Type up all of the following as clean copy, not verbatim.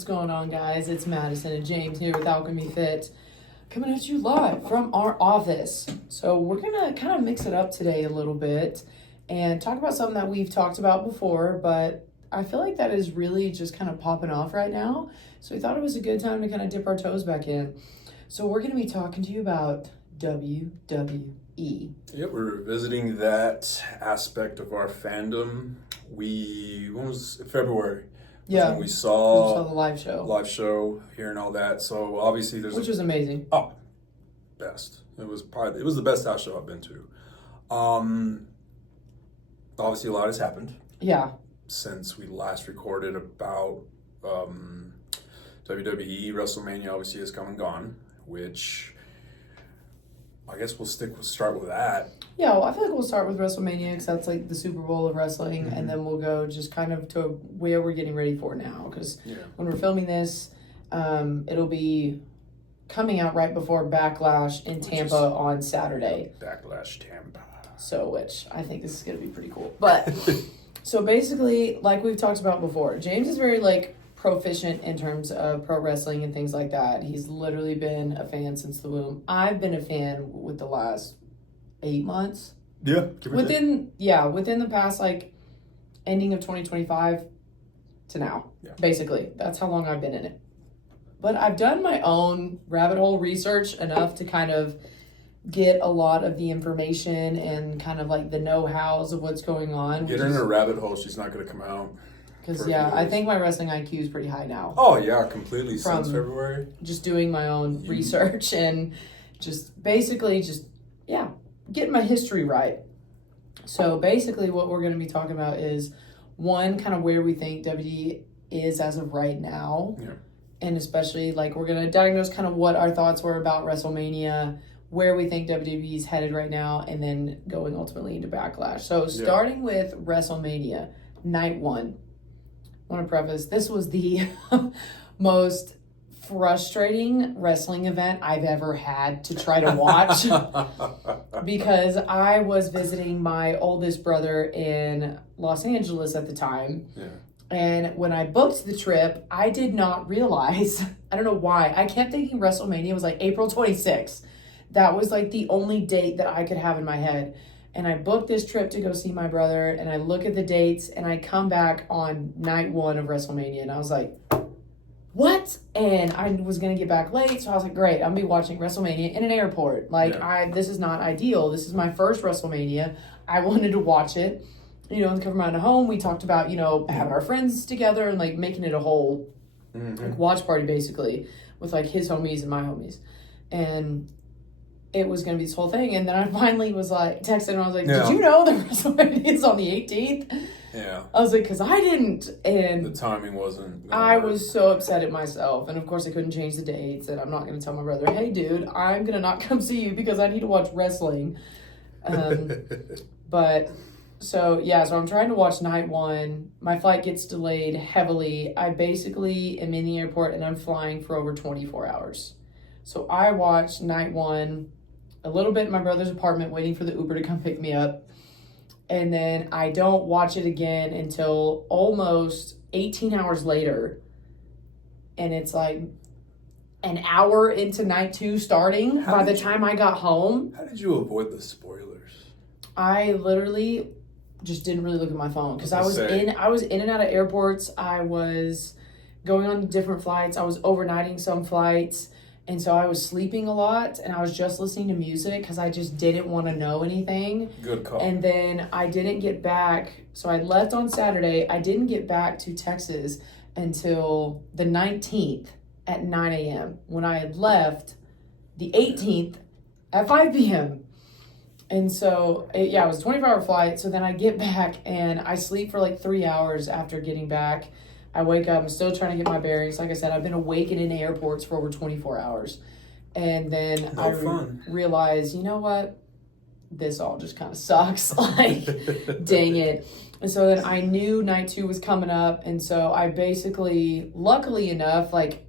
What's going on, guys? It's Madison and James here with Alchemy Fit, coming at you live from our office. So we're gonna kind of mix it up today a little bit and talk about something that we've talked about before, but I feel like that is really just kind of popping off right now. So we thought it was a good time to kind of dip our toes back in. So we're gonna be talking to you about WWE. Yep, we're revisiting that aspect of our fandom. When was it? February? Yeah, when we saw the live show, hearing all that. So obviously which was amazing. Oh, best. It was the best house show I've been to. Obviously a lot has happened. Yeah. Since we last recorded about WWE. WrestleMania obviously has come and gone, which I guess we'll start with that. Yeah, well, I feel like we'll start with WrestleMania because that's like the Super Bowl of wrestling, and then we'll go just kind of to where we're getting ready for now. Because when we're filming this, it'll be coming out right before Backlash in Tampa on Saturday. Backlash Tampa. So, which I think this is going to be pretty cool. But, so basically, like we've talked about before, James is very like proficient in terms of pro wrestling and things like that. He's literally been a fan since the womb. I've been a fan with the last 8 months. Yeah. Within the past like ending of 2025 to now. Yeah. Basically. That's how long I've been in it. But I've done my own rabbit hole research enough to kind of get a lot of the information and kind of like the know-hows of what's going on. Get her in a rabbit hole, she's not going to come out. Because, I think my wrestling IQ is pretty high now. Oh, yeah, completely. Since February. Just doing my own research and just basically getting my history right. So, basically, what we're going to be talking about is, one, kind of where we think WWE is as of right now. Yeah. And especially, like, we're going to diagnose kind of what our thoughts were about WrestleMania, where we think WWE is headed right now, and then going ultimately into Backlash. So, starting with WrestleMania, Night 1. I want to preface, this was the most frustrating wrestling event I've ever had to try to watch because I was visiting my oldest brother in Los Angeles at the time. Yeah. And when I booked the trip, I did not realize, I don't know why, I kept thinking WrestleMania was like April 26th. That was like the only date that I could have in my head. And I booked this trip to go see my brother, and I look at the dates, and I come back on night 1 of WrestleMania, and I was like, what? And I was going to get back late, so I was like, great, I'm going to be watching WrestleMania in an airport. This is not ideal. This is my first WrestleMania. I wanted to watch it. In the Cover Mountain Home, we talked about, having our friends together and, like, making it a whole like, watch party, basically, with, like, his homies and my homies. And it was going to be this whole thing. And then I finally was like, texted and I was like, did you know that WrestleMania is on the 18th? Yeah. I was like, because I didn't. And the timing wasn't. I was so upset at myself. And of course, I couldn't change the dates. And I'm not going to tell my brother, hey, dude, I'm going to not come see you because I need to watch wrestling. So I'm trying to watch night 1. My flight gets delayed heavily. I basically am in the airport and I'm flying for over 24 hours. So I watched night 1. A little bit in my brother's apartment waiting for the Uber to come pick me up. And then I don't watch it again until almost 18 hours later. And it's like an hour into night 2 starting by the time I got home. How did you avoid the spoilers? I literally just didn't really look at my phone because I was in and out of airports. I was going on different flights. I was overnighting some flights. And so I was sleeping a lot, and I was just listening to music because I just didn't want to know anything. Good call. And then I didn't get back. So I left on Saturday. I didn't get back to Texas until the 19th at 9 a.m. when I had left the 18th at 5 p.m. And so, it was a 24-hour flight. So then I get back, and I sleep for like 3 hours after getting back. I wake up, I'm still trying to get my bearings. Like I said, I've been awake and in airports for over 24 hours. And then realize, you know what? This all just kind of sucks. Like, dang it. And so then I knew night 2 was coming up. And so I basically, luckily enough, like,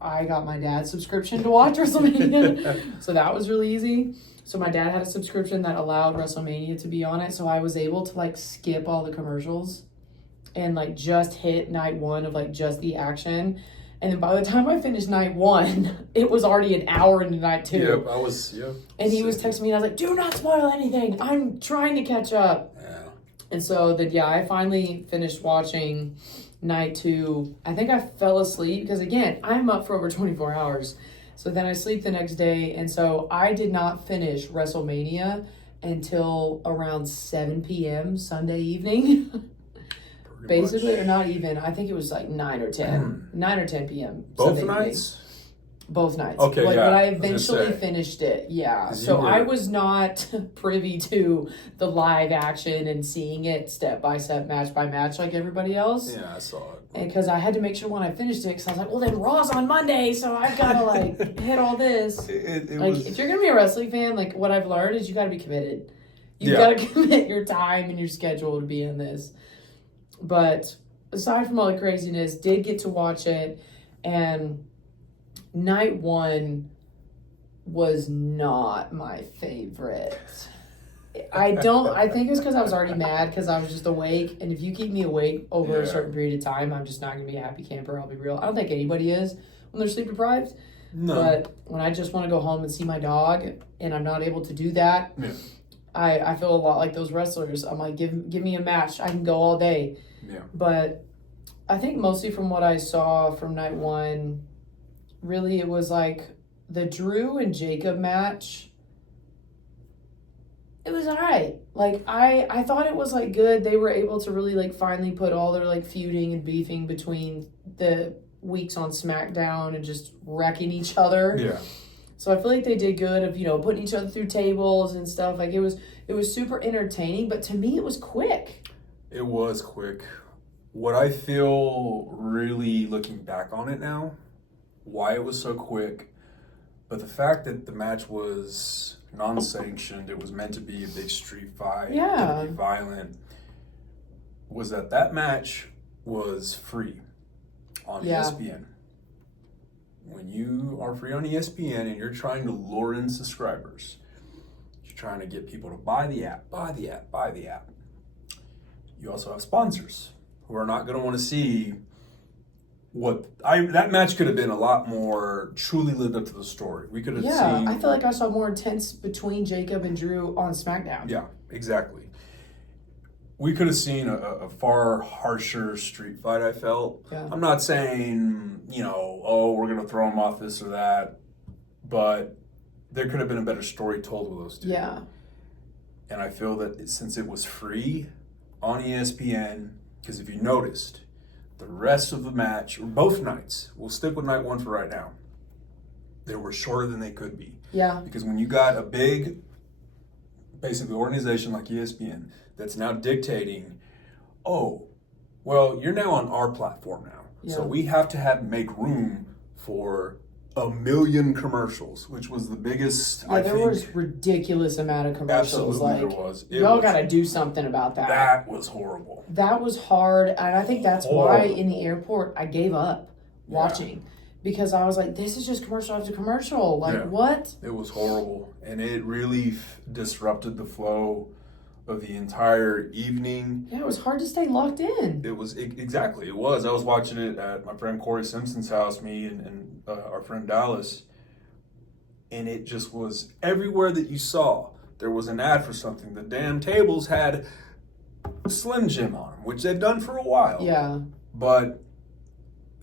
I got my dad's subscription to watch WrestleMania. So that was really easy. So my dad had a subscription that allowed WrestleMania to be on it. So I was able to, like, skip all the commercials and like just hit night 1 of like just the action. And then by the time I finished night 1, it was already an hour into night 2. Yep, And he was texting me, and I was like, do not spoil anything. I'm trying to catch up. Yeah. And so I finally finished watching night 2. I think I fell asleep because, again, I'm up for over 24 hours. So then I sleep the next day. And so I did not finish WrestleMania until around 7 p.m. Sunday evening. Basically, or not even. I think it was like 9 or 10. 9 or 10 p.m. Both Sunday nights? Evening. Both nights. Okay, But yeah. I eventually finished it. Yeah. So I was not privy to the live action and seeing it step by step, match by match like everybody else. Yeah, I saw it. And because I had to make sure when I finished it, because I was like, well, then Raw's on Monday, so I've got to like hit all this. If you're going to be a wrestling fan, like what I've learned is you got to be committed. You've got to commit your time and your schedule to be in this. But aside from all the craziness, did get to watch it, and night 1 was not my favorite. I think it's because I was already mad because I was just awake, and if you keep me awake over a certain period of time, I'm just not going to be a happy camper, I'll be real. I don't think anybody is when they're sleep deprived. No. But when I just want to go home and see my dog, and I'm not able to do that, I feel a lot like those wrestlers. I'm like, give me a match. I can go all day. Yeah. But I think mostly from what I saw from night 1, really it was like the Drew and Jacob match. It was all right. Like I thought it was like good. They were able to really like finally put all their like feuding and beefing between the weeks on SmackDown and just wrecking each other. Yeah. So I feel like they did good of, putting each other through tables and stuff. Like it was super entertaining, but to me it was quick. It was quick. What I feel really looking back on it now, why it was so quick, but the fact that the match was non-sanctioned, it was meant to be a big street fight, to be violent, was that match was free on ESPN. When you are free on ESPN and you're trying to lure in subscribers, you're trying to get people to buy the app. You also have sponsors who are not going to want to see that match could have been a lot more truly lived up to the story. We could have seen. I feel like I saw more intense between Jacob and Drew on SmackDown. Yeah, exactly. We could have seen a far harsher street fight, I felt. Yeah. I'm not saying, we're going to throw them off this or that, but there could have been a better story told with those two. Yeah. And I feel that since it was free on ESPN, because if you noticed, the rest of the match, or both nights, we'll stick with night 1 for right now, they were shorter than they could be. Yeah. Because when you got a big, basically organization like ESPN that's now dictating, you're now on our platform now. Yeah. So we have to make room for 1 million commercials, which was the biggest, I think. There was ridiculous amount of commercials. Absolutely there was. Y'all got to do something about that. That was horrible. That was hard, and I think that's why in the airport I gave up watching. Because I was like, this is just commercial after commercial. What? It was horrible, and it really disrupted the flow of the entire evening. Yeah, it was hard to stay locked in. It was, exactly, it was. I was watching it at my friend Corey Simpson's house, me and our friend Dallas, and it just was everywhere that you saw. There was an ad for something. The damn tables had Slim Jim on them, which they've done for a while. Yeah. But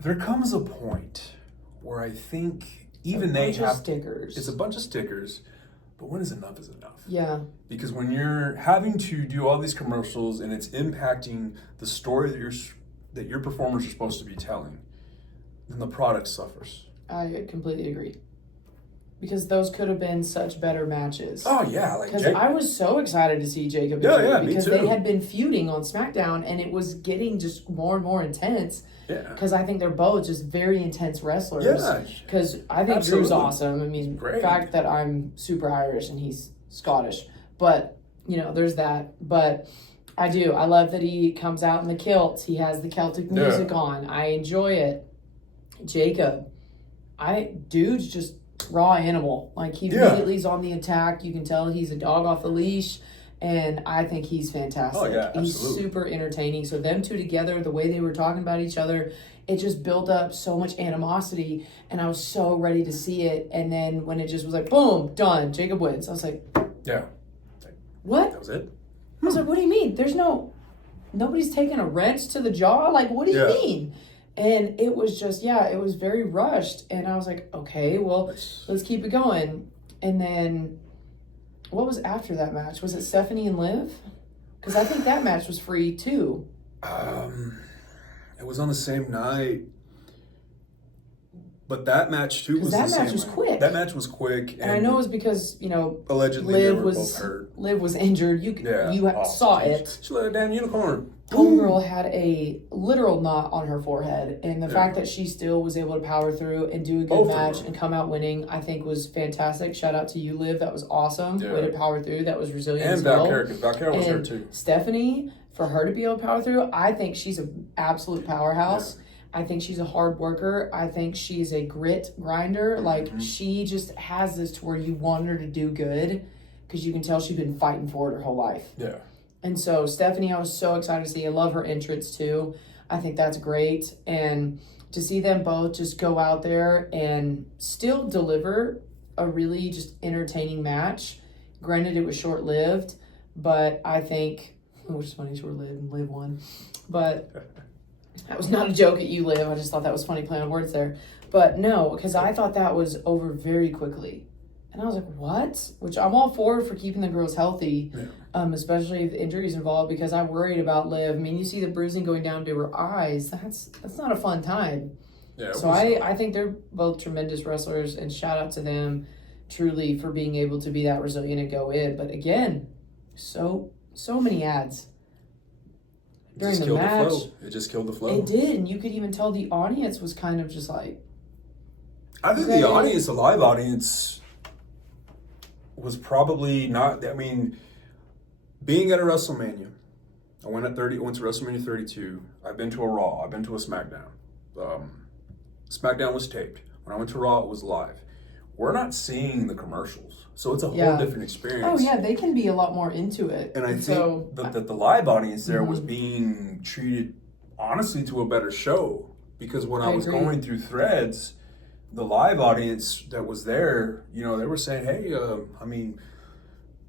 there comes a point where I think even they have stickers. It's a bunch of stickers, but when is enough? Yeah. Because when you're having to do all these commercials and it's impacting the story that your performers are supposed to be telling, then the product suffers. I completely agree. Because those could have been such better matches. Oh, yeah. Because I was so excited to see Jacob and Drew because they had been feuding on SmackDown and it was getting just more and more intense. Yeah. Because I think they're both just very intense wrestlers. Yeah. Because I think Drew's awesome. I mean, the fact that I'm super Irish and he's Scottish. But, there's that. But I do. I love that he comes out in the kilt. He has the Celtic music on. I enjoy it. Jacob, dude's just raw animal. Like he immediately is on the attack. You can tell he's a dog off the leash, And I think he's fantastic. Oh, yeah, he's absolutely. super entertaining. So them two together, the way they were talking about each other, it just built up so much animosity, and I was so ready to see it. And then when it just was like, boom, done, Jacob wins. I was like, Yeah. what? That was it? I was like, what do you mean? Nobody's taking a wrench to the jaw? Like, what do you mean? And it was just, it was very rushed. And I was like, okay, well, let's keep it going. And then, what was after that match? Was it Stephanie and Liv? Because I think that match was free too. It was on the same night. But that match too was that the match same was night. quick. That match was quick. And I know it was because, allegedly they were both hurt. Liv was injured. You saw it. She let a damn unicorn. Homegirl had a literal knot on her forehead, and the fact that she still was able to power through and do a good match and come out winning, I think was fantastic. Shout out to you, Liv. That was awesome. Way to power through. That was resilient as well. And Valkyra was hurt too. Stephanie, for her to be able to power through, I think she's an absolute powerhouse. Yeah. I think she's a hard worker. I think she's a grit grinder. Like, she just has this to where you want her to do good because you can tell she's been fighting for it her whole life. Yeah. And so, Stephanie, I was so excited to see. I love her entrance, too. I think that's great. And to see them both just go out there and still deliver a really just entertaining match. Granted, it was short-lived, but I think, which is funny, short-lived and Liv won. But that was not a joke at you, Liv. I just thought that was funny playing on words there. But no, because I thought that was over very quickly. And I was like, what? Which I'm all for keeping the girls healthy, especially if injuries involved, because I worried about Liv. I mean, you see the bruising going down to her eyes. That's not a fun time. Yeah, so I think they're both tremendous wrestlers, and shout out to them truly for being able to be that resilient and go in. But again, so many ads. During the match, it just killed the flow. It did, and you could even tell the audience was kind of just like. I think the audience, the live audience, was probably not. I mean, being at a WrestleMania, I went to WrestleMania 32. I've been to a Raw. I've been to a SmackDown. SmackDown was taped. When I went to Raw, it was live. We're not seeing the commercials, so it's a whole different experience. Oh yeah, they can be a lot more into it. And I think that the live audience there was being treated, honestly, to a better show. Because when I was going through threads, the live audience that was there, they were saying, hey, I mean,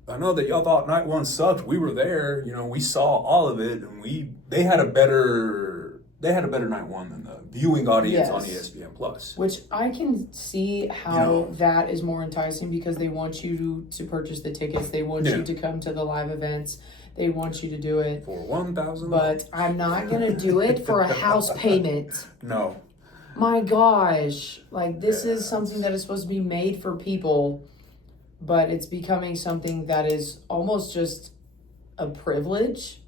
I know that y'all thought night one sucked. We were there. We saw all of it, and they had a better night one than the viewing audience on ESPN Plus. Which I can see how that is more enticing because they want you to purchase the tickets. They want you to come to the live events. They want you to do it for $1,000. But I'm not gonna do it for a house payment. No. My gosh, like this is something that is supposed to be made for people, but it's becoming something that is almost just a privilege.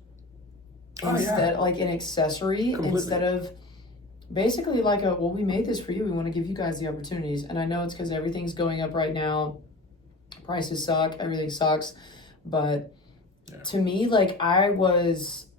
Instead, like an accessory, instead of basically like we made this for you. We want to give you guys the opportunities. And I know it's because everything's going up right now. Prices suck. Everything sucks. But to me, like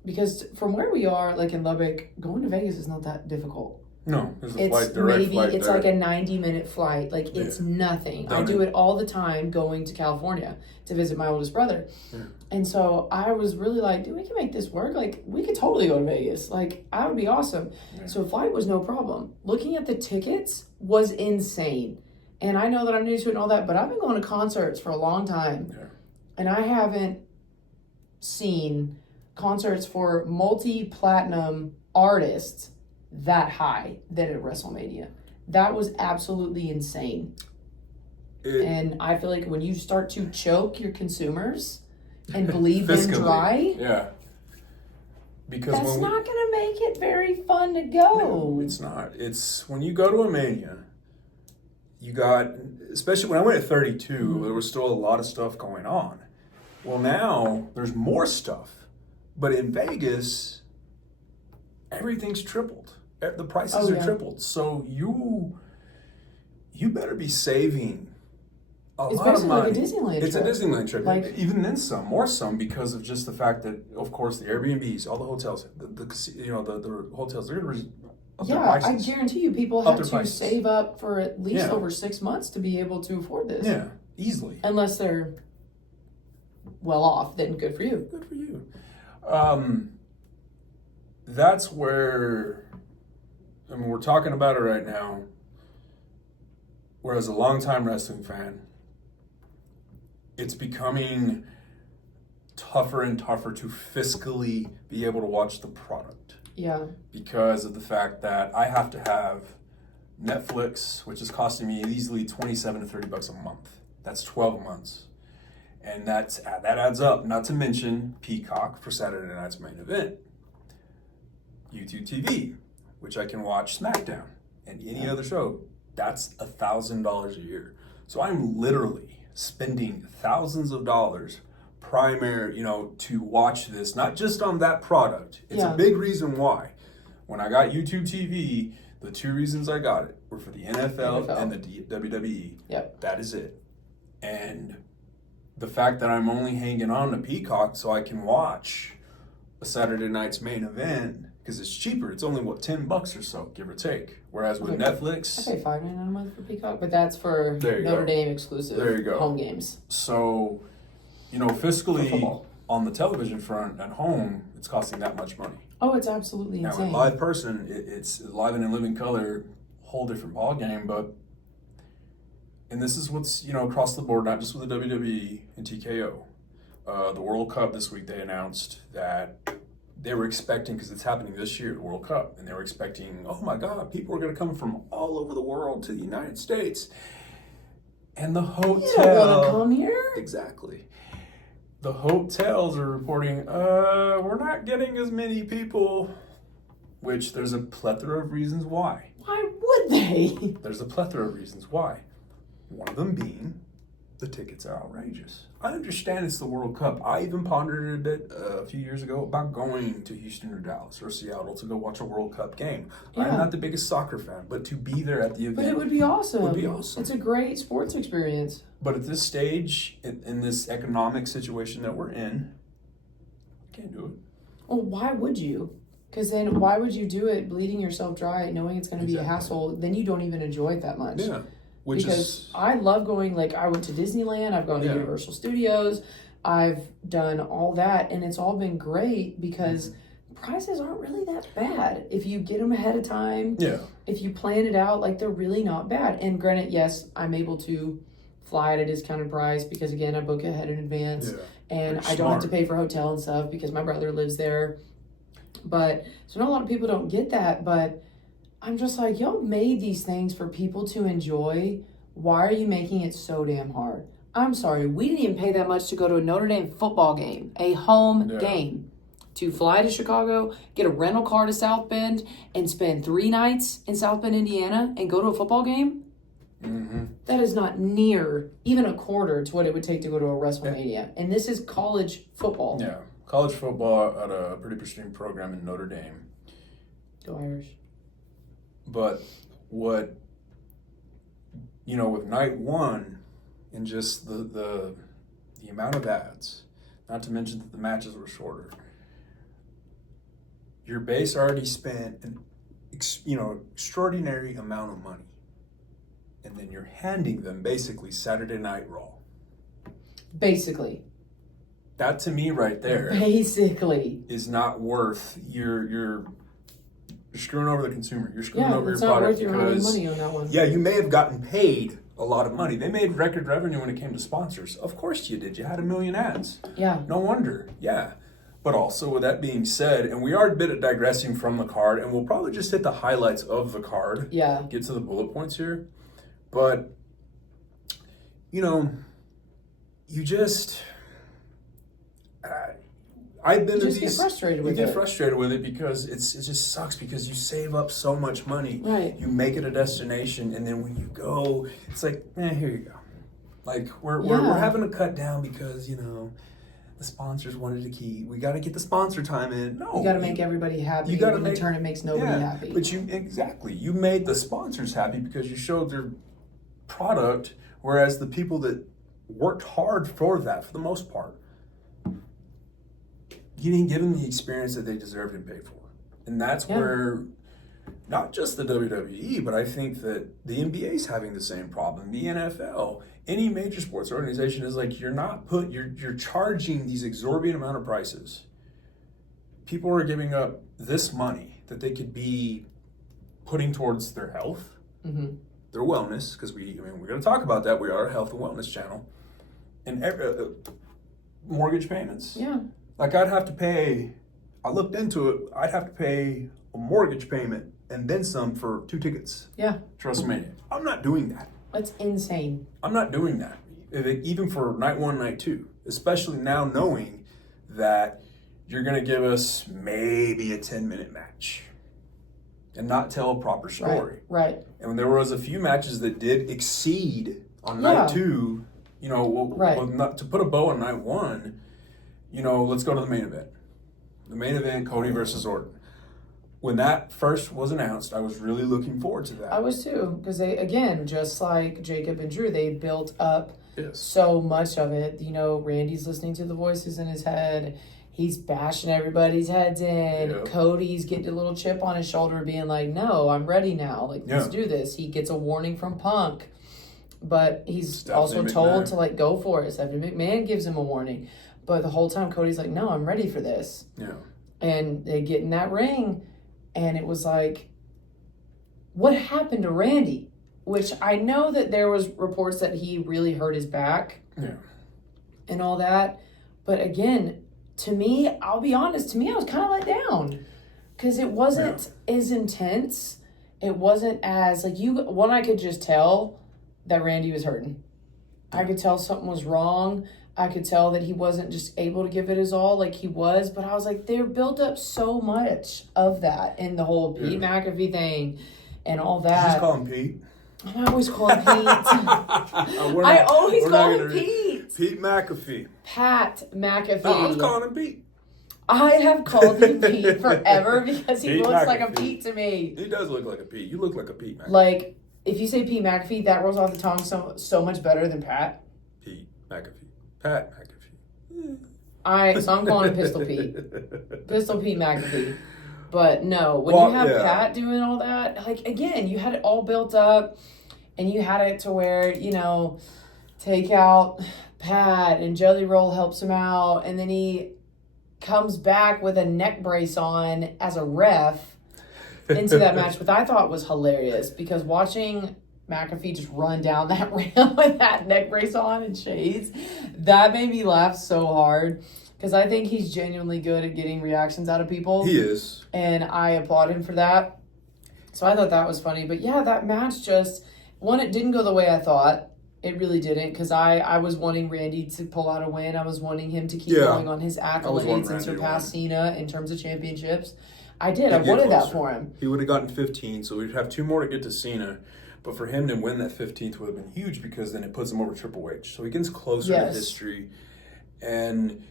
because from where we are, like in Lubbock, going to Vegas is not that difficult. No, there's a direct flight it's like a 90-minute flight. Like it's nothing. I do it all the time going to California to visit my oldest brother. Yeah. And so I was really like, dude, we can make this work. Like we could totally go to Vegas. Like I would be awesome. Yeah. So flight was no problem. Looking at the tickets was insane. And I know that I'm new to it and all that, but I've been going to concerts for a long time. Yeah. And I haven't seen concerts for multi-platinum artists that high than at WrestleMania. That was absolutely insane. And I feel like when you start to choke your consumers and bleed them dry, because that's not going to make it very fun to go. No, it's not. It's when you go to a Mania, you got, especially when I went at 32, there was still a lot of stuff going on. Well, now there's more stuff, but in Vegas, everything's tripled. The prices are tripled. So you better be saving a lot of money. It's basically like a Disneyland trip. It's a Disneyland trip. Like, even then some because of just the fact that, of course, the Airbnbs, all the hotels, the hotels, they're going to up their prices. I guarantee you people have to save up for at least over 6 months to be able to afford this. Yeah, easily. Unless they're well off, then good for you. Good for you. That's where, I mean, we're talking about it right now. Whereas a longtime wrestling fan, it's becoming tougher and tougher to fiscally be able to watch the product. Yeah. Because of the fact that I have to have Netflix, which is costing me easily $27 to $30 a month. That's 12 months. And that adds up, not to mention Peacock for Saturday night's main event. YouTube TV, which I can watch SmackDown and any other show. That's $1,000 a year. So I'm literally spending thousands of dollars to watch this, not just on that product. It's a big reason why. When I got YouTube TV, the two reasons I got it were for the NFL. And the WWE. Yep. That is it. And the fact that I'm only hanging on to Peacock so I can watch a Saturday night's main event, because it's cheaper. It's only, $10 or so, give or take. Whereas with Netflix... I pay $5.99 a month for Peacock, but that's for Notre Dame exclusive home games. So, fiscally, on the television front at home, it's costing that much money. Oh, it's absolutely insane. Now, with live person, it's live and in living color, whole different ballgame, but... And this is what's, across the board, not just with the WWE and TKO. The World Cup this week, they announced that they were expecting, because it's happening this year, the World Cup, and they were expecting, oh my God, people are going to come from all over the world to the United States. And the hotel... You don't want to come here? Exactly. The hotels are reporting, we're not getting as many people, which there's a plethora of reasons why. Why would they? There's a plethora of reasons why. One of them being the tickets are outrageous. I understand it's the World Cup. I even pondered it a bit a few years ago about going to Houston or Dallas or Seattle to go watch a World Cup game. Yeah. I'm not the biggest soccer fan, but to be there at the event... But it would be awesome. Would be awesome. It's a great sports experience. But at this stage, in this economic situation that we're in, I can't do it. Well, why would you? Because then why would you do it bleeding yourself dry, knowing it's going to be a hassle? Then you don't even enjoy it that much. Yeah. I love going, I went to Disneyland, I've gone to Universal Studios, I've done all that, and it's all been great because prices aren't really that bad. If you get them ahead of time, if you plan it out, they're really not bad. And granted, yes, I'm able to fly at a discounted price because, again, I book ahead in advance, and I don't have to pay for hotel and stuff because my brother lives there. But, so not a lot of people don't get that, but I'm just y'all made these things for people to enjoy. Why are you making it so damn hard? I'm sorry, we didn't even pay that much to go to a Notre Dame football game, a home game. To fly to Chicago, get a rental car to South Bend, and spend 3 nights in South Bend, Indiana, and go to a football game? Mm-hmm. That is not near even a quarter to what it would take to go to a WrestleMania. And this is college football. Yeah, college football at a pretty pristine program in Notre Dame. Go Irish. But what, with night one and just the amount of ads, not to mention that the matches were shorter, your base already spent an extraordinary amount of money. And then you're handing them basically Saturday Night Raw. Basically. That to me right there is not worth you're screwing over the consumer. You're screwing over your product because money on that one. Yeah, you may have gotten paid a lot of money. They made record revenue when it came to sponsors. Of course you did. You had 1 million ads. Yeah. No wonder. Yeah. But also with that being said, and we are a bit digressing from the card, and we'll probably just hit the highlights of the card. Yeah. Get to the bullet points here. But you just I've been to these. Get frustrated with it. You get frustrated with it because it just sucks because you save up so much money. Right. You make it a destination, and then when you go, it's here you go. We're having to cut down because the sponsors wanted to keep. We got to get the sponsor time in. No, you got to make everybody happy. In return, it makes nobody happy. But you made the sponsors happy because you showed their product, whereas the people that worked hard for that, for the most part, you didn't give them the experience that they deserved and paid for. And that's where not just the WWE, but I think that the NBA is having the same problem. The NFL, any major sports organization is like, you're charging these exorbitant amount of prices. People are giving up this money that they could be putting towards their health, their wellness, because we're going to talk about that. We are a health and wellness channel, and mortgage payments. Yeah. Like I looked into it. I'd have to pay a mortgage payment and then some for 2 tickets. Yeah. To WrestleMania. I'm not doing that. That's insane. I'm not doing that. Even for night 1, night 2, especially now knowing that you're going to give us maybe a 10-minute match and not tell a proper story. Right. And there was a few matches that did exceed on night 2, not to put a bow on night 1, let's go to the main event. The main event, Cody versus Orton. When that first was announced, I was really looking forward to that. I was too, because they, again, just like Jacob and Drew, they built up so much of it. Randy's listening to the voices in his head. He's bashing everybody's heads in. Yep. Cody's getting a little chip on his shoulder being like, no, I'm ready now. Let's do this. He gets a warning from Punk, but he's also told to, go for it. Stephanie McMahon gives him a warning. But the whole time, Cody's like, no, I'm ready for this. Yeah. And they get in that ring, and it was like, what happened to Randy? Which I know that there was reports that he really hurt his back. Yeah. And all that. But again, to me, I'll be honest, I was kind of let down. Because it wasn't as intense. It wasn't as, I could just tell that Randy was hurting. I could tell something was wrong. I could tell that he wasn't just able to give it his all like he was. But I was like, they built up so much of that in the whole Pete McAfee thing and all that. You just call him Pete? I always call him Pete. I always call him Pete. Pete McAfee. Pat McAfee. No, I'm calling him Pete. I have called him Pete forever because he Pete looks McAfee. like a Pete to me. He does look like a Pete. You look like a Pete McAfee. If you say Pete McAfee, that rolls off the tongue so much better than Pat. Pete McAfee. Pat McAfee. So I'm calling him Pistol Pete. Pistol Pete McAfee. But no, when you have Pat doing all that, again, you had it all built up and you had it to where, take out Pat and Jelly Roll helps him out. And then he comes back with a neck brace on as a ref into that match, which I thought was hilarious because watching McAfee just run down that ramp with that neck brace on and shades, that made me laugh so hard because I think he's genuinely good at getting reactions out of people. He is. And I applaud him for that. So I thought that was funny. But yeah, that match it didn't go the way I thought. It really didn't because I was wanting Randy to pull out a win. I was wanting him to keep going on his accolades and surpass Cena in terms of championships. I did. I wanted that for him. He would have gotten 15, so we'd have 2 more to get to Cena. But for him to win that 15th would have been huge because then it puts him over Triple H. So he gets closer to history. And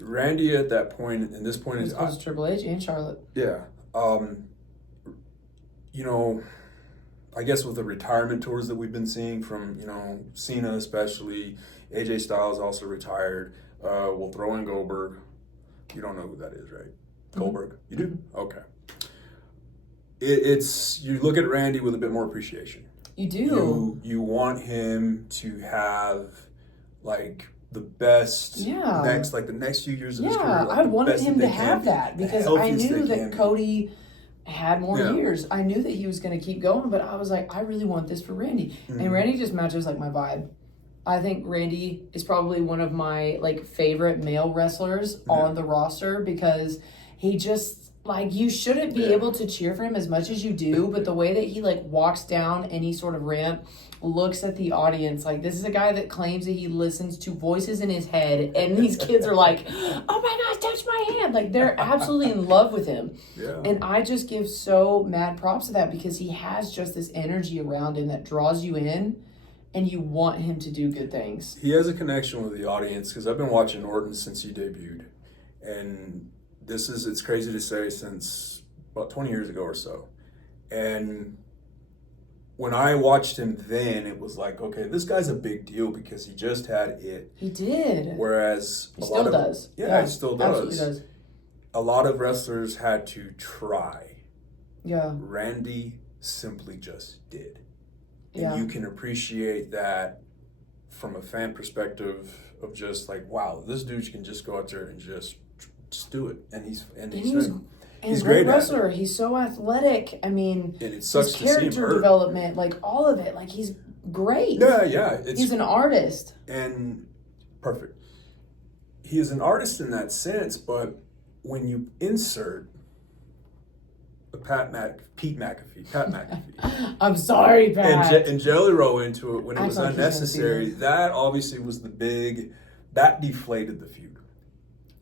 Randy at that point, and this point is close to Triple H and Charlotte. Yeah. I guess with the retirement tours that we've been seeing from, Cena especially, AJ Styles also retired. We'll throw in Goldberg. You don't know who that is, right? Goldberg? You do? Okay. You look at Randy with a bit more appreciation. You do. You want him to have the best the next few years of his career. I wanted him to have that because I knew that Cody had more years. I knew that he was going to keep going, but I was like, I really want this for Randy. Mm-hmm. And Randy just matches my vibe. I think Randy is probably one of my favorite male wrestlers on the roster because he just you shouldn't be able to cheer for him as much as you do, but the way that he walks down any sort of ramp, looks at the audience, this is a guy that claims that he listens to voices in his head, and these kids are like, oh my gosh, touch my hand. They're absolutely in love with him. Yeah. And I just give so mad props to that because he has just this energy around him that draws you in and you want him to do good things. He has a connection with the audience because I've been watching Orton since he debuted. And it's crazy to say, since about 20 years ago or so. And when I watched him then, it was okay, this guy's a big deal because he just had it. He did. Whereas he still does. Yeah, he still does. Absolutely does. A lot of wrestlers had to try Yeah. Randy simply just did. And Yeah. you can appreciate that from a fan perspective of just like, wow, this dude can just go out there and just do it. And he's he's a great great at wrestler. He's so athletic. I mean, and it sucks his to see him character hurt. development, like all of it, like he's great. Yeah. He's an artist. And perfect. He is an artist in that sense, but when you insert a Pete McAfee, I'm sorry, Pat. and Jelly Roll into it when it I was thought he was gonna unnecessary, see that. that obviously was that deflated the feud.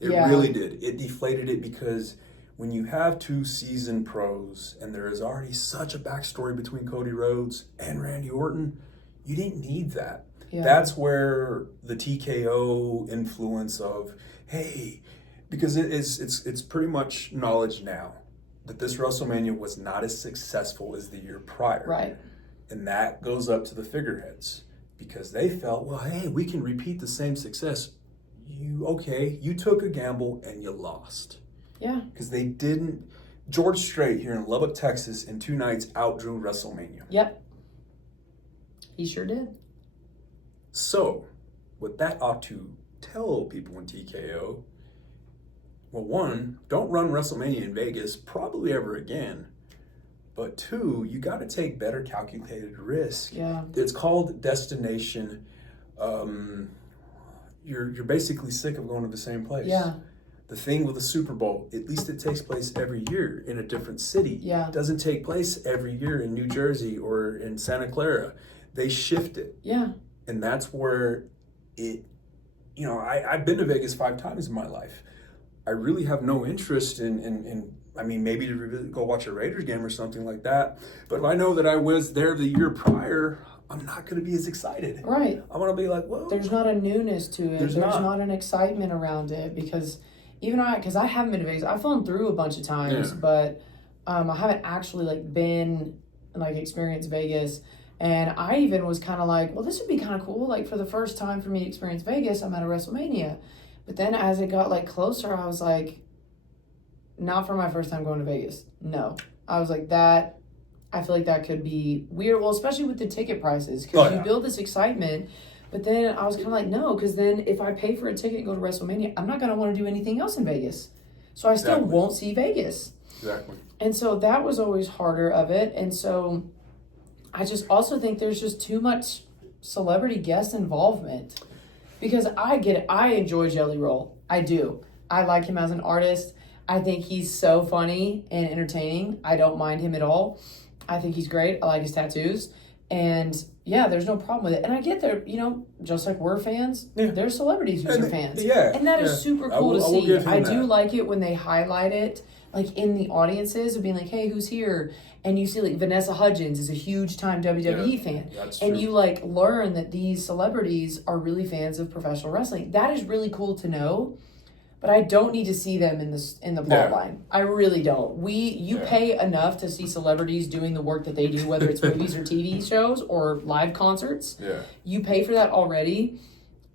It really did. It deflated it because when you have two seasoned pros and there is already such a backstory between Cody Rhodes and Randy Orton, you didn't need that. Yeah. That's where the TKO influence of, hey, because it's pretty much knowledge now that this WrestleMania was not as successful as the year prior. Right. And that goes up to the figureheads because they felt, well, hey, we can repeat the same success. You took a gamble and you lost. Yeah. Because they didn't. George Strait here in Lubbock, Texas, in 2 nights outdrew WrestleMania. Yep. He sure did. So, what that ought to tell people in TKO, well, one, don't run WrestleMania in Vegas probably ever again. But two, you got to take better calculated risk. Yeah. It's called destination. You're basically sick of going to the same place. Yeah. The thing with the Super Bowl, at least it takes place every year in a different city. Yeah. It doesn't take place every year in New Jersey or in Santa Clara. They shift it. Yeah. And that's where I've been to Vegas 5 times in my life. I really have no interest in I mean, maybe to go watch a Raiders game or something like that. But if I know that I was there the year prior, I'm not going to be as excited. Right. I'm going to be like, whoa. There's not a newness to it. There's not an excitement around it because because I haven't been to Vegas. I've flown through a bunch of times, but I haven't actually been experienced Vegas. And I even was kind of like, well, this would be kind of cool. Like for the first time for me to experience Vegas, I'm at a WrestleMania. But then as it got closer, I was like, not for my first time going to Vegas. No. I was like, that, I feel like that could be weird. Well, especially with the ticket prices, because you build this excitement. But then I was kind of like, no, because then if I pay for a ticket and go to WrestleMania, I'm not going to want to do anything else in Vegas. So I still won't see Vegas. Exactly. And so that was always harder of it. And so I just also think there's just too much celebrity guest involvement. Because I get it. I enjoy Jelly Roll. I do. I like him as an artist. I think he's so funny and entertaining. I don't mind him at all. I think he's great. I like his tattoos. And yeah, there's no problem with it. And I get there, just like we're fans, there's celebrities who are fans. Yeah. And that is super cool to see. I do that. like it when they highlight it, in the audiences of being like, hey, who's here? And you see Vanessa Hudgens is a huge time WWE fan. That's and true. you learn that these celebrities are really fans of professional wrestling. That is really cool to know. But I don't need to see them in the plot line. I really don't. You pay enough to see celebrities doing the work that they do, whether it's movies or TV shows or live concerts. Yeah. You pay for that already.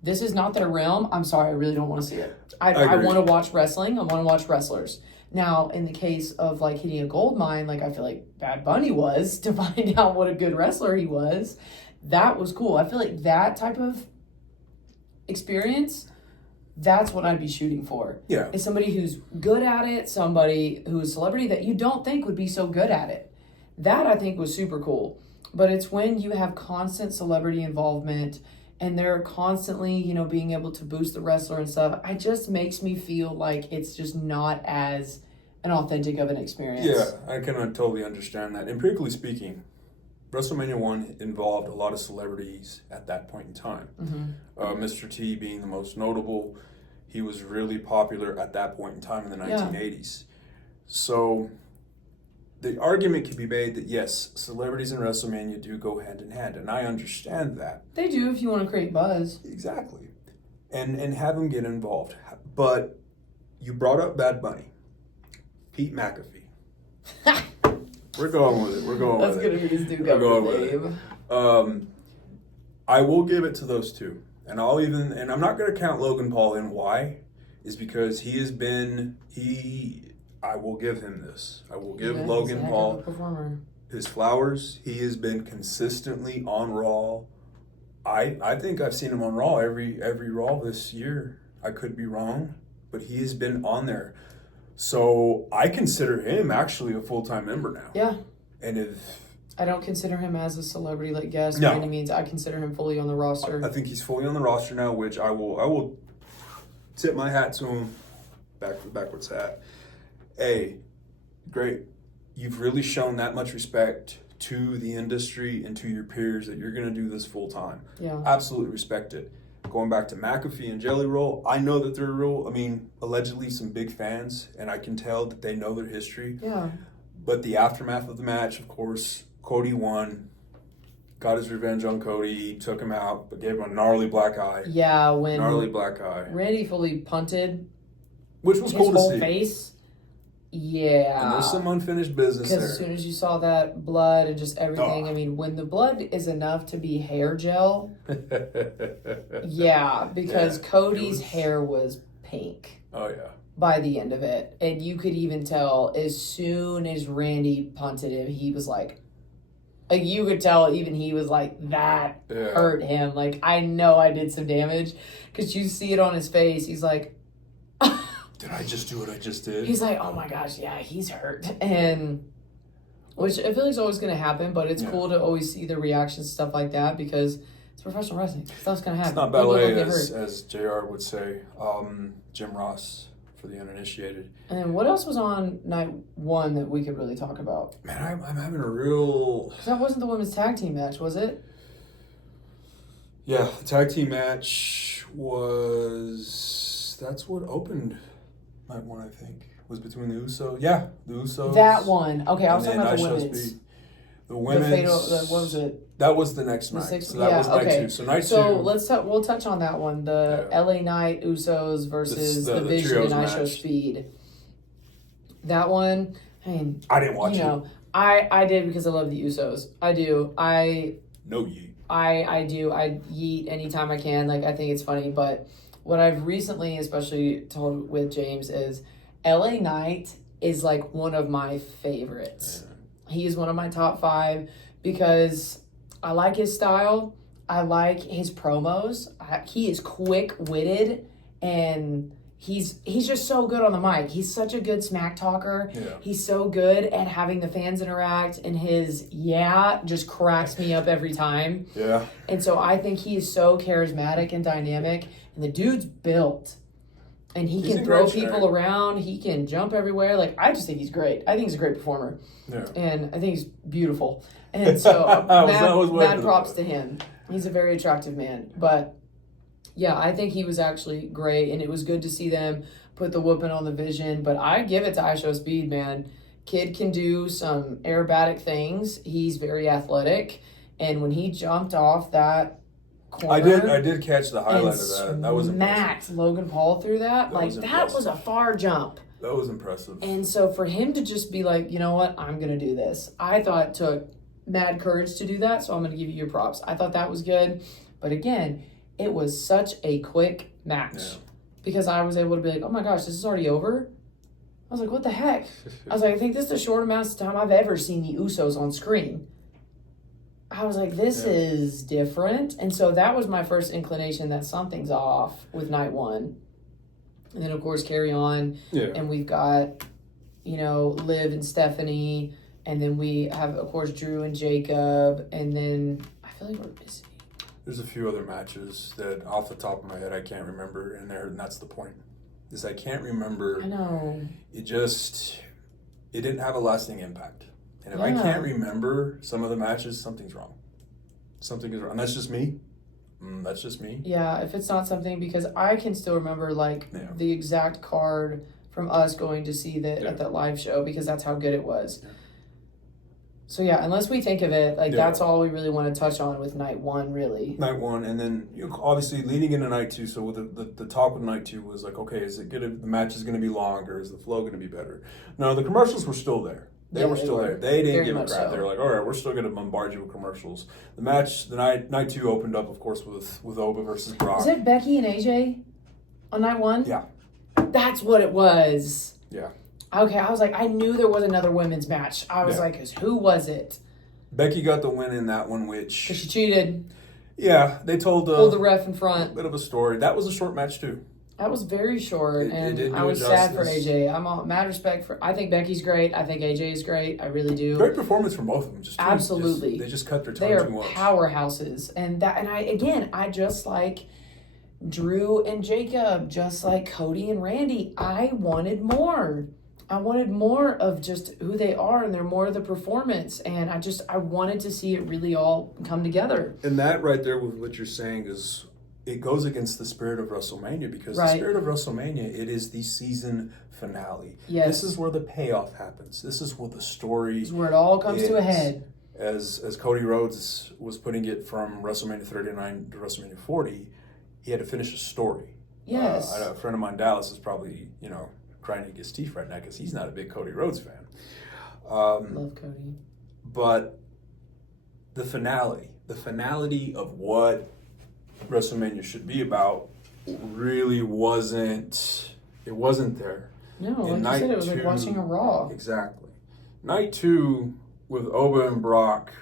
This is not their realm. I'm sorry, I really don't want to see it. I agree. want to watch wrestling. I want to watch wrestlers. Now, in the case of hitting a gold mine, I feel like Bad Bunny was to find out what a good wrestler he was, that was cool. I feel like that type of experience, that's what I'd be shooting for. Yeah. Is somebody who's good at it, somebody who's a celebrity that you don't think would be so good at it. That I think was super cool. But it's when you have constant celebrity involvement and they're constantly, being able to boost the wrestler and stuff, it just makes me feel like it's just not as an authentic of an experience. Yeah, I can totally understand that. Empirically speaking, WrestleMania 1 involved a lot of celebrities at that point in time. Mm-hmm. Mr. T being the most notable. He was really popular at that point in time in the 1980s. So the argument can be made that, yes, celebrities and WrestleMania do go hand in hand, and I understand that. They do if you want to create buzz. Exactly. And have them get involved. But you brought up Bad Bunny. Pete McAfee. We're going with it. We're going That's with it. going to be his new We're going government with name. I will give it to those two. And I'm not going to count Logan Paul in. Why? Is because he I will give him this. I will give He's Logan a heck of a Paul performer. his flowers. He has been consistently on Raw. I think I've seen him on Raw every Raw this year. I could be wrong, but he has been on there. So I consider him actually a full-time member now. Yeah. And if I don't consider him as a celebrity like guest No. by any means. I consider him fully on the roster. I think he's fully on the roster now, which I will tip my hat to him. Backwards hat. Hey, great. You've really shown that much respect to the industry and to your peers that you're going to do this full time. Yeah. Absolutely respect it. Going back to McAfee and Jelly Roll, I know that they're allegedly some big fans, and I can tell that they know their history. Yeah. But the aftermath of the match, of course, Cody won, got his revenge on Cody, took him out, but gave him a gnarly black eye. Yeah, when Gnarly black eye. Randy fully punted Which was his cool to whole see. face. Yeah. And there's some unfinished business Because there. as soon as you saw that blood and just everything, Oh. I mean, when the blood is enough to be hair gel, yeah, because Yeah, Cody's it was- hair was pink Oh, yeah. by the end of it. And you could even tell as soon as Randy punted him, he was like you could tell even he was like, that Yeah. hurt him. Like, I know I did some damage because you see it on his face. He's like, Did I just do what I just did? he's like, oh my gosh, yeah, he's hurt. And which I feel like is always going to happen, but it's cool to always see the reactions and stuff like that because it's professional wrestling. Stuff's going to happen. It's not People ballet, get as, hurt. as JR would say. Jim Ross, for the uninitiated. And then what else was on night one that we could really talk about? Man, I'm having a real... 'Cause that wasn't the women's tag team match, was it? Yeah, the tag team match was... That's what opened night one, I think. Was between the Usos. Yeah, the Usos. That one. Okay, I was and talking about then the I Shall women's. Speak. The women's... What was it? That was the next The night. sixth- So that yeah, was night okay. two. So night So two... we'll touch on that one. The Yeah. LA Knight Usos versus the the Vision trios and I Show match. Speed. That one, I mean, I didn't watch you it. know, I did because I love the Usos. I do. No yeet. I do. I yeet anytime I can. Like, I think it's funny. But what I've recently, especially told with James, is LA Knight is like one of my favorites. He is one of my top 5 because I like his style. I like his promos. He is quick-witted and he's just so good on the mic. He's such a good smack talker. Yeah. He's so good at having the fans interact, and his just cracks me up every time. Yeah. And so I think he is so charismatic and dynamic, and the dude's built. And he He's can in throw great shape. people around. He can jump everywhere. Like, I just think he's great. I think he's a great performer. Yeah. And I think he's beautiful. And so I was waiting mad for props that. to him. He's a very attractive man. But yeah, I think he was actually great, and it was good to see them put the whooping on the Vision. But I give it to I Show Speed, man. Kid can do some aerobatic things. He's very athletic, and when he jumped off that corner, I did catch the highlight of that. That was impressive. smacked Logan Paul through that. Like, was that impressive. was a far jump. That was impressive. And so for him to just be like, you know what, I'm going to do this. I thought it took mad courage to do that, so I'm going to give you your props. I thought that was good. But again, it was such a quick match. Yeah. Because I was able to be like, oh my gosh, this is already over? I was like, what the heck? I was like, I think this is the short amount of time I've ever seen the Usos on screen. I was like, this is different. And so that was my first inclination that something's off with night one. And then, of course, carry on. Yeah. And we've got, Liv and Stephanie. And then we have, of course, Drew and Jacob. And then I feel like we're busy. There's a few other matches that off the top of my head I can't remember in there, and that's the point. Is I can't remember. I know. It didn't have a lasting impact. And if I Yeah. can't remember some of the matches, something's wrong. Something is wrong. And that's just me. That's just me. Yeah, if it's not something, because I can still remember Yeah. the exact card from us going to see that Yeah. at that live show, because that's how good it was. Yeah. So yeah, unless we think of it, Yeah. that's all we really want to touch on with night one, really. Night one, and then obviously leading into night two. So with the talk with night two was like, okay, the match is gonna be longer? Is the flow gonna be better? No, the commercials were still there. They were still there. They didn't Very give a much crap. so. They were like, all right, we're still gonna bombard you with commercials. The match, night two opened up, of course, with Oba versus Brock. Is it Becky and AJ on night one? Yeah. That's what it was. Yeah. Okay, I was like, I knew there was another women's match. I was like, who was it? Becky got the win in that one, Because which... she cheated. Yeah, they told Pulled the ref in front. A bit of a story. That was a short match, too. That was very short, and I do was sad for justice. AJ. I'm all mad respect for... I think Becky's great. I think AJ is great. I really do. Great performance from both of them. Absolutely. They just cut their They tongue are too much. powerhouses. And I just like Drew and Jacob, just like Cody and Randy. I wanted more. I wanted more of just who they are, and they're more of the performance. And I wanted to see it really all come together. And that right there with what you're saying is, it goes against the spirit of WrestleMania, because the spirit of WrestleMania, it is the season finale. Yes. This is where the payoff happens. This is where the story This is where it all comes to a head. As Cody Rhodes was putting it from WrestleMania 39 to WrestleMania 40, he had to finish a story. Yes. I know a friend of mine, Dallas, is probably, grinding his teeth right now because he's not a big Cody Rhodes fan. Love Cody. But the finality of what WrestleMania should be about really wasn't there. No, like you said, it was like watching a Raw. Exactly. Night 2 with Oba and Brock,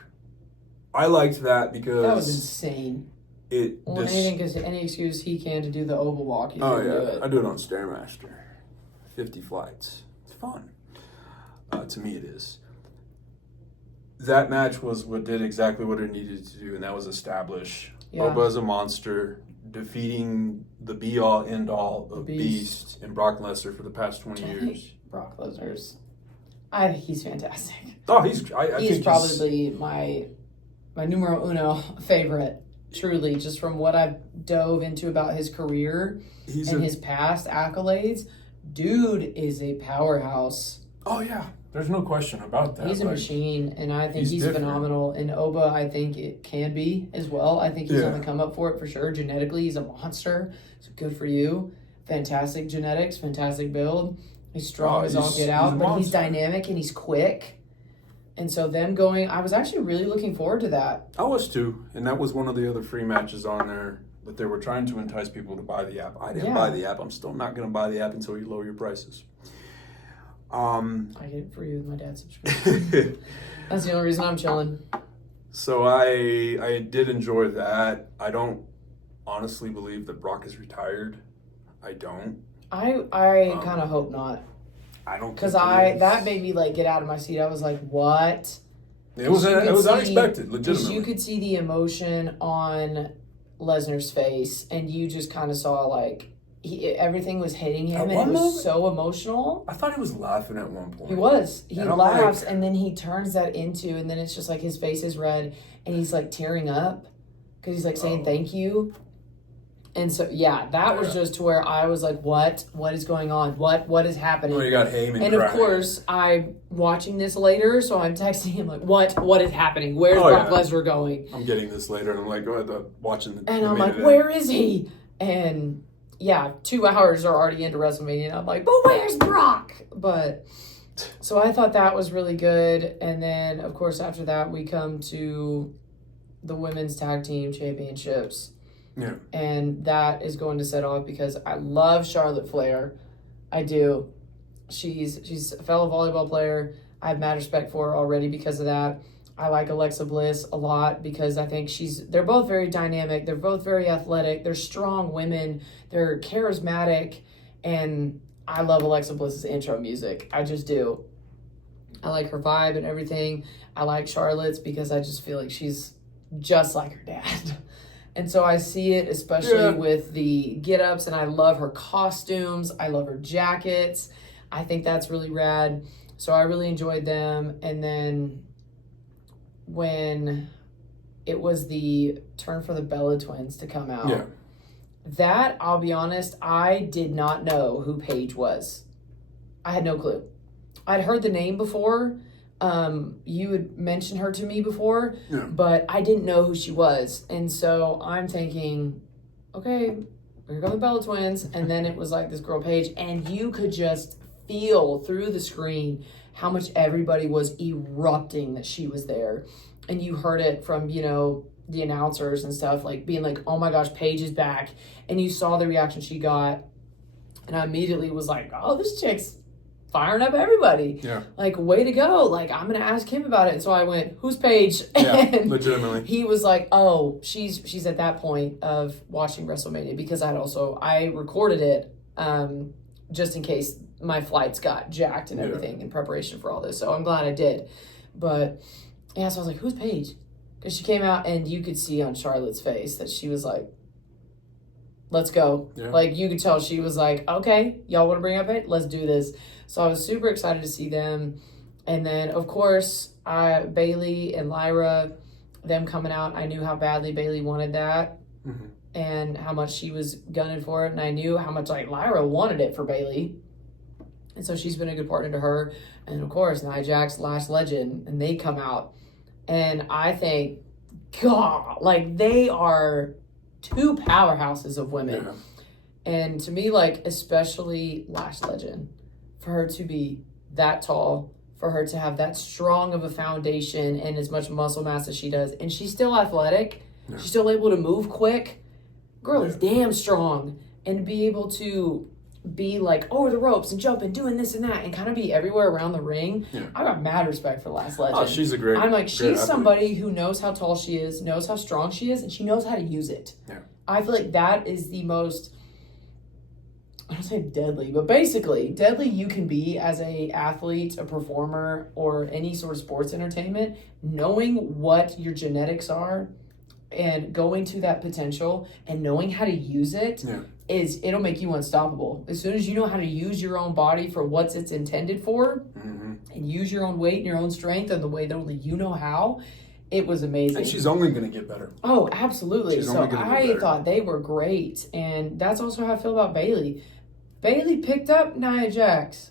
I liked that because... That was insane. Any excuse he can to do the Oba walk, he's gonna do it. I do it on Stairmaster. 50 flights. It's fun. To me it is. That match was what did exactly what it needed to do, and that was establish Oba as a monster, defeating the be-all, end-all of Beast and Brock Lesnar for the past 20 years. Brock Lesnar's... I think he's fantastic. Oh, he's probably my numero uno favorite, truly, just from what I've dove into about his career and his past accolades. Dude is a powerhouse. Oh, yeah. There's no question about that. He's a machine, and I think he's phenomenal. And Oba, I think it can be as well. I think he's on the come up for it for sure. Genetically, he's a monster. So good for you. Fantastic genetics, fantastic build. He's strong as all get out, but he's dynamic and he's quick. And so them going, I was actually really looking forward to that. I was too. And that was one of the other free matches on there that they were trying to entice people to buy the app. I didn't buy the app. I'm still not going to buy the app until you lower your prices. I get it for you with my dad's subscription. That's the only reason I'm chilling. So I did enjoy that. I don't honestly believe that Brock is retired. I don't. I kind of hope not. I don't. Because that made me like get out of my seat. I was like, what? It was unexpected, legitimately. You could see the emotion on Lesnar's face, and you just kind of saw like everything was hitting him, and it was so emotional. I thought he was laughing at one point. He was. He laughs, and then he turns that into, and then it's just like his face is red, and he's like tearing up because he's like saying thank you. And so, that was just to where I was like, what is going on? What is happening? Well, you got Heyman and of course, I'm watching this later, so I'm texting him like, what is happening? Where's Brock Lesnar going? I'm getting this later, and I'm like, go ahead, watching the And I'm like, where is he? And 2 hours are already into WrestleMania, and I'm like, but where's Brock? But, so I thought that was really good. And then, of course, after that, we come to the Women's Tag Team Championships. Yeah. And that is going to set off because I love Charlotte Flair. I do. She's a fellow volleyball player. I have mad respect for her already because of that. I like Alexa Bliss a lot because I think they're both very dynamic. They're both very athletic. They're strong women. They're charismatic. And I love Alexa Bliss's intro music. I just do. I like her vibe and everything. I like Charlotte's because I just feel like she's just like her dad. And so I see it, especially with the get-ups, and I love her costumes. I love her jackets. I think that's really rad. So I really enjoyed them. And then when it was the turn for the Bella Twins to come out, that, I'll be honest, I did not know who Paige was. I had no clue. I'd heard the name before. You had mentioned her to me before, but I didn't know who she was. And so I'm thinking, okay, here go the Bella Twins. And then it was like this girl Paige, and you could just feel through the screen how much everybody was erupting that she was there. And you heard it from, the announcers and stuff, like being like, oh my gosh, Paige is back. And you saw the reaction she got. And I immediately was like, oh, this chick's firing up everybody. Yeah. Like, way to go. Like, I'm going to ask him about it. And so I went, who's Paige? Yeah, And legitimately. he was like, oh, she's at that point of watching WrestleMania because I recorded it just in case my flights got jacked and everything in preparation for all this. So I'm glad I did. But, yeah, so I was like, who's Paige? Because she came out and you could see on Charlotte's face that she was like, let's go. Yeah. Like, you could tell she was like, okay, y'all want to bring up it? Let's do this. So I was super excited to see them. And then, of course, Bailey and Lyra, them coming out, I knew how badly Bailey wanted that and how much she was gunning for it. And I knew how much, like, Lyra wanted it for Bailey. And so she's been a good partner to her. And, of course, Nia Jax, Last Legend, and they come out. And I think, God, like, they are two powerhouses of women. Yeah. And to me, like, especially Last Legend, for her to be that tall, for her to have that strong of a foundation and as much muscle mass as she does, and she's still athletic, she's still able to move quick. Girl is damn strong. And to be able to be like over the ropes and jumping, doing this and that, and kind of be everywhere around the ring. Yeah. I got mad respect for Last Legend. Oh, she's a great. I'm like, she's athlete. somebody who knows how tall she is, knows how strong she is, and she knows how to use it. Yeah. I feel like that is the most, I don't say deadly, but basically deadly you can be as a athlete, a performer, or any sort of sports entertainment, knowing what your genetics are and going to that potential and knowing how to use it. Yeah. It'll make you unstoppable. As soon as you know how to use your own body for what it's intended for and use your own weight and your own strength in the way that only you know how, it was amazing. And she's only going to get better. Oh, absolutely. So I thought they were great. And that's also how I feel about Bailey. Bailey picked up Nia Jax.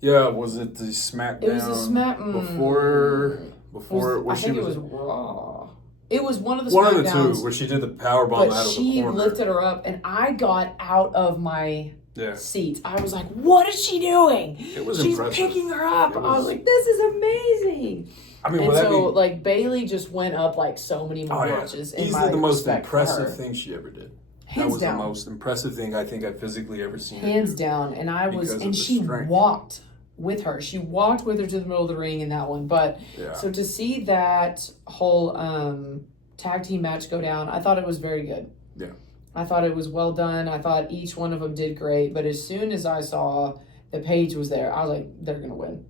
Yeah, was it the SmackDown? It was the Before I think it was Raw. It was one of the One SmackDowns, of the two, where she did the powerbomb out of the corner. She lifted her up, and I got out of my seat. I was like, what is she doing? It was She's impressive. picking her up. I was like, this is amazing. I mean, and so, like, Bailey just went up, like, so many more notches. Easily the most impressive thing she ever did. Hands down. The most impressive thing I think I've physically ever seen. Hands down. And I was, and she walked with her. She walked with her to the middle of the ring in that one. But, so to see that whole tag team match go down, I thought it was very good. Yeah. I thought it was well done. I thought each one of them did great. But as soon as I saw the Paige was there, I was like, they're going to win.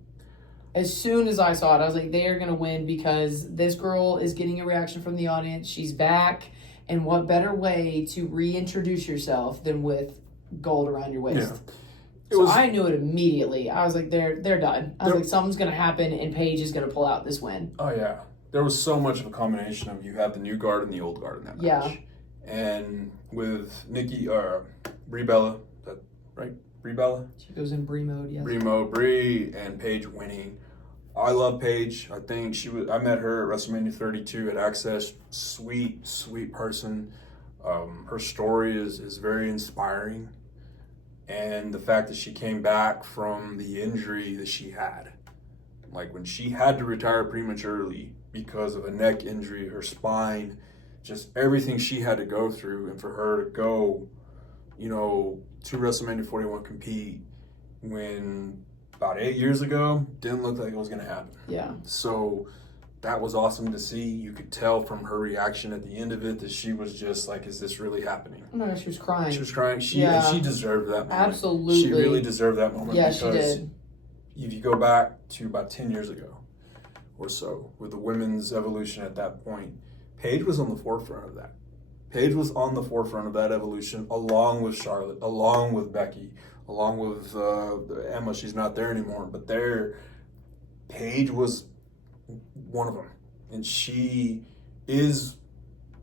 As soon as I saw it, I was like, they're going to win because this girl is getting a reaction from the audience. She's back. And what better way to reintroduce yourself than with gold around your waist? Yeah. I knew it immediately. I was like, they're done. I was like, something's going to happen and Paige is going to pull out this win. Oh, yeah. There was so much of a combination of you have the new guard and the old guard in that match. Yeah. And with Brie Bella, is that right? Brie Bella? She goes in Brie mode, yes. Brie and Paige winning. I love Paige. I think I met her at WrestleMania 32 at Access. Sweet person. Her story is very inspiring. And the fact that she came back from the injury that she had. Like when she had to retire prematurely because of a neck injury, her spine, just everything she had to go through. And for her to go, to WrestleMania 41 compete when about 8 years ago, didn't look like it was going to happen. Yeah. So that was awesome to see. You could tell from her reaction at the end of it that she was just like, is this really happening? Oh my gosh, she was crying. She was crying. And she deserved that moment. Absolutely. She really deserved that moment. Yeah, she did. If you go back to about 10 years ago or so, with the women's evolution at that point, Paige was on the forefront of that. Paige was on the forefront of that evolution along with Charlotte, along with Becky, along with Emma. She's not there anymore, but Paige was one of them. And she is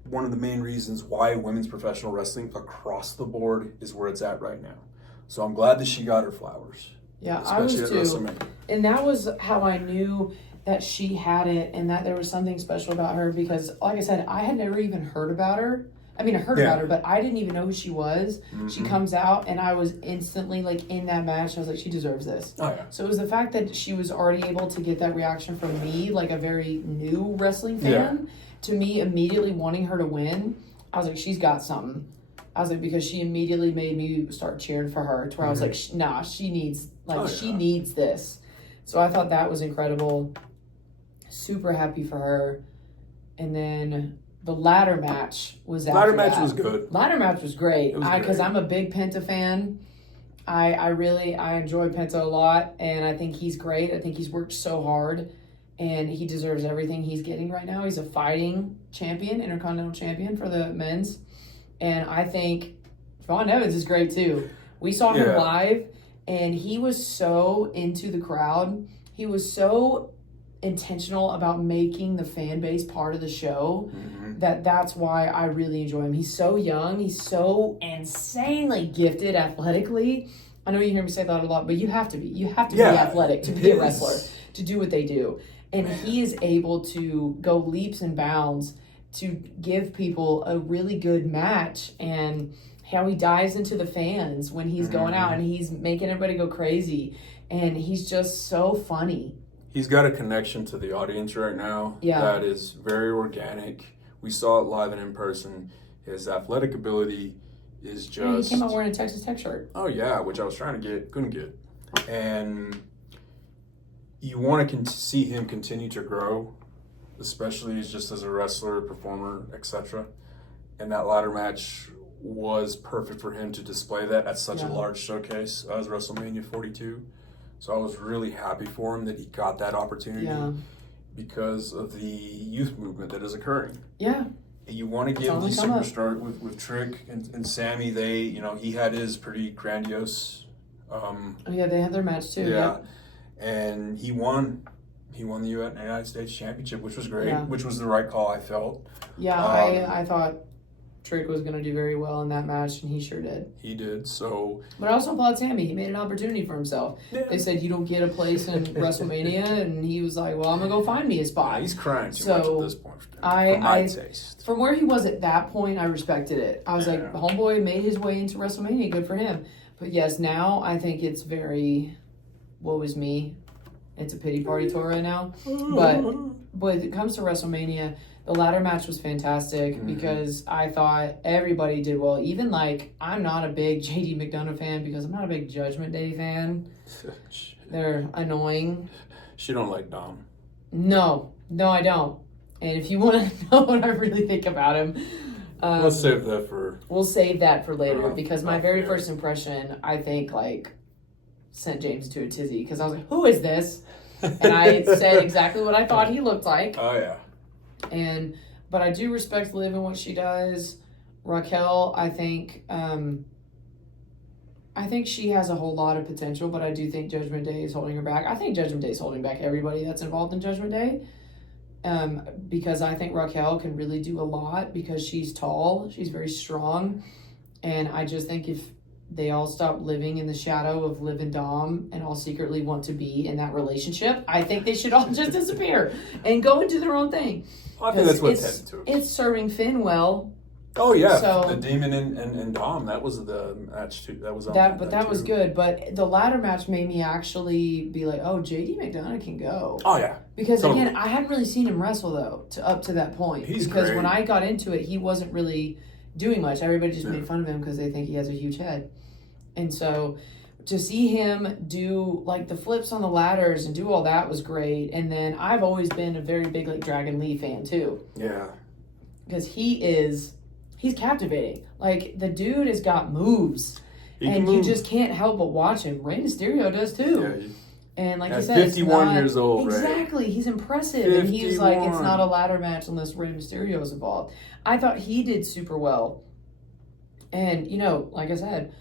one of the main reasons why women's professional wrestling across the board is where it's at right now. So I'm glad that she got her flowers. Yeah, I was too. And that was how I knew that she had it and that there was something special about her because, like I said, I had never even heard about her. I mean, I heard about her, but I didn't even know who she was. Mm-hmm. She comes out, and I was instantly, like, in that match. I was like, she deserves this. Oh, yeah. So it was the fact that she was already able to get that reaction from me, like a very new wrestling fan, to me immediately wanting her to win. I was like, she's got something. I was like, because she immediately made me start cheering for her to where I was like, nah, she needs this. So I thought that was incredible. Super happy for her. And then the ladder match was after Ladder match that. was good. Ladder match was great. It was great. Because I'm a big Penta fan. I enjoy Penta a lot, and I think he's great. I think he's worked so hard, and he deserves everything he's getting right now. He's a fighting champion, Intercontinental champion for the men's, and I think Vaughn Evans is great too. We saw him live, and he was so into the crowd. He was so intentional about making the fan base part of the show that's why I really enjoy him. He's so young. He's so insanely gifted athletically. I know you hear me say that a lot, but you have to be. You have to be athletic to be a wrestler, to do what they do. And he is able to go leaps and bounds to give people a really good match, and how he dives into the fans when he's going out and he's making everybody go crazy. And he's just so funny. He's got a connection to the audience right now that is very organic. We saw it live and in person. His athletic ability is just... he came out wearing a Texas Tech shirt. Oh, yeah, which I was trying to get, couldn't get. And you want to see him continue to grow, especially just as a wrestler, performer, etc. And that ladder match was perfect for him to display that at such a large showcase as WrestleMania 42. So I was really happy for him that he got that opportunity because of the youth movement that is occurring. Yeah. You want to give these superstars with Trick and Sammy, he had his pretty grandiose. They had their match too. Yeah. And he won. He won the United States Championship, which was great, which was the right call, I felt. Yeah, I thought Trick was going to do very well in that match, and he sure did. He did, so... But I also applaud Sammy. He made an opportunity for himself. Yeah. They said, you don't get a place in WrestleMania, and he was like, well, I'm going to go find me a spot. Yeah, he's crying too much at this point, for my taste. From where he was at that point, I respected it. I was like, homeboy made his way into WrestleMania. Good for him. But yes, now I think it's very, woe is me. It's a pity party Torah now. But when it comes to WrestleMania... The ladder match was fantastic because I thought everybody did well. Even I'm not a big JD McDonough fan because I'm not a big Judgment Day fan. They're annoying. She don't like Dom. No, I don't. And if you want to know what I really think about him, we'll save that for. We'll save that for later because my very first impression, I think, sent James to a tizzy because I was like, "Who is this?" And I said exactly what I thought he looked like. Oh yeah. But I do respect Liv and what she does. Raquel, I think she has a whole lot of potential, but I do think Judgment Day is holding her back. I think Judgment Day is holding back everybody that's involved in Judgment Day. Because I think Raquel can really do a lot because she's tall, she's very strong, and I just think if they all stop living in the shadow of Liv and Dom and all secretly want to be in that relationship, I think they should all just disappear and go and do their own thing. Well, I think that's what's headed to. It's serving Finn well. Oh yeah, so, the Demon and Dom, that was the match too. That was on that, but that was good. But the ladder match made me actually be like, oh, JD McDonough can go. Oh yeah, because again, I hadn't really seen him wrestle though up to that point. He's because great. When I got into it, he wasn't really doing much. Everybody just made fun of him because they think he has a huge head, and so to see him do the flips on the ladders and do all that was great. And then I've always been a very big Dragon Lee fan too. Yeah, because he's captivating. The dude has got moves, and you just can't help but watch him. Rey Mysterio does too. Yeah, and like you said, 51 years old. Exactly, right? He's impressive, 51. And he's like, it's not a ladder match unless Rey Mysterio is involved. I thought he did super well, and like I said,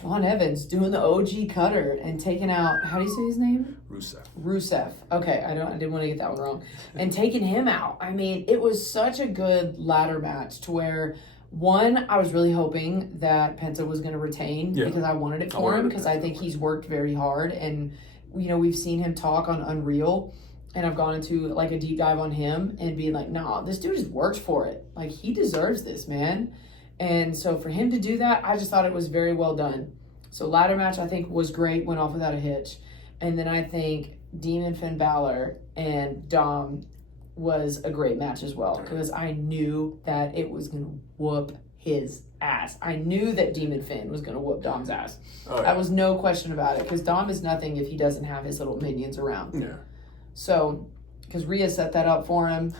Vaughn Evans doing the OG cutter and taking out, how do you say his name? Rusev. Okay, I didn't want to get that one wrong. And taking him out. I mean, it was such a good ladder match to where, one, I was really hoping that Penta was going to retain because I wanted it for him because I think he's worked very hard. And, we've seen him talk on Unreal, and I've gone into a deep dive on him and being like, nah, this dude has worked for it. He deserves this, man. And so for him to do that, I just thought it was very well done. So ladder match, I think, was great, went off without a hitch. And then I think Demon Finn Balor and Dom was a great match as well because I knew that it was going to whoop his ass. I knew that Demon Finn was going to whoop Dom's ass. Oh, yeah. That was no question about it, because Dom is nothing if he doesn't have his little minions around. Yeah. So, because Rhea set that up for him,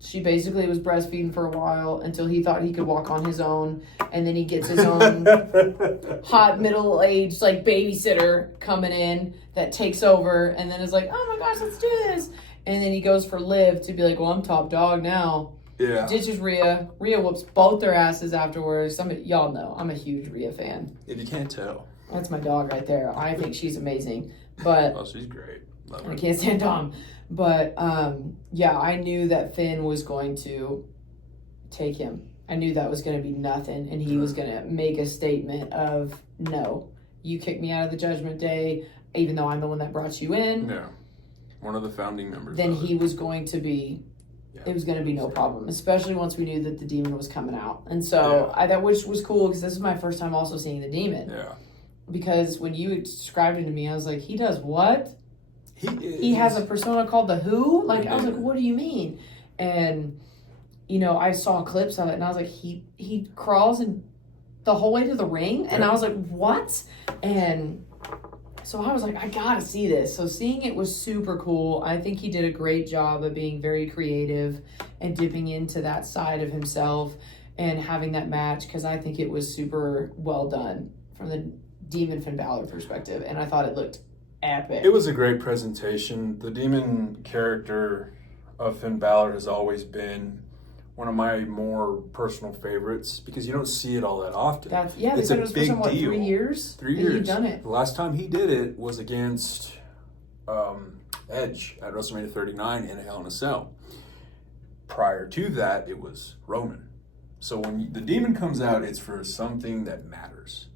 she basically was breastfeeding for a while until he thought he could walk on his own, and then he gets his own hot middle-aged like babysitter coming in that takes over, and then is like, oh my gosh, let's do this. And then he goes for Liv to be like, well, I'm top dog now. Yeah. Ditches Rhea. Rhea whoops both their asses afterwards. Y'all know I'm a huge Rhea fan. If you can't tell. That's my dog right there. I think she's amazing. But Oh, she's great. Love her. I can't stand Dom. But yeah, I knew that Finn was going to take him. I knew that was going to be nothing, and he was going to make a statement of, no, you kicked me out of the Judgment Day, even though I'm the one that brought you in. Yeah. One of the founding members. Then he was going to be, it was going to be no problem, especially once we knew that the demon was coming out. And so that which was cool, because this is my first time also seeing the demon. Yeah. Because when you described him to me, I was like, he does what? He has a a persona called the Who? Like, I was like, what do you mean? And, you know, I saw clips of it, and I was like, he crawls in the whole way to the ring? And I was like, what? And so I was like, I gotta see this. So seeing it was super cool. I think he did a great job of being very creative and dipping into that side of himself and having that match, because I think it was super well done from the Demon Finn Balor perspective, and I thought it looked epic. It was a great presentation. The demon character of Finn Balor has always been one of my more personal favorites, because you don't see it all that often. They said it was for some, 3 years? 3 years. He'd done it. The last time he did it was against Edge at WrestleMania 39 in a Hell in a Cell. Prior to that, it was Roman. So when the demon comes out, it's for something that matters.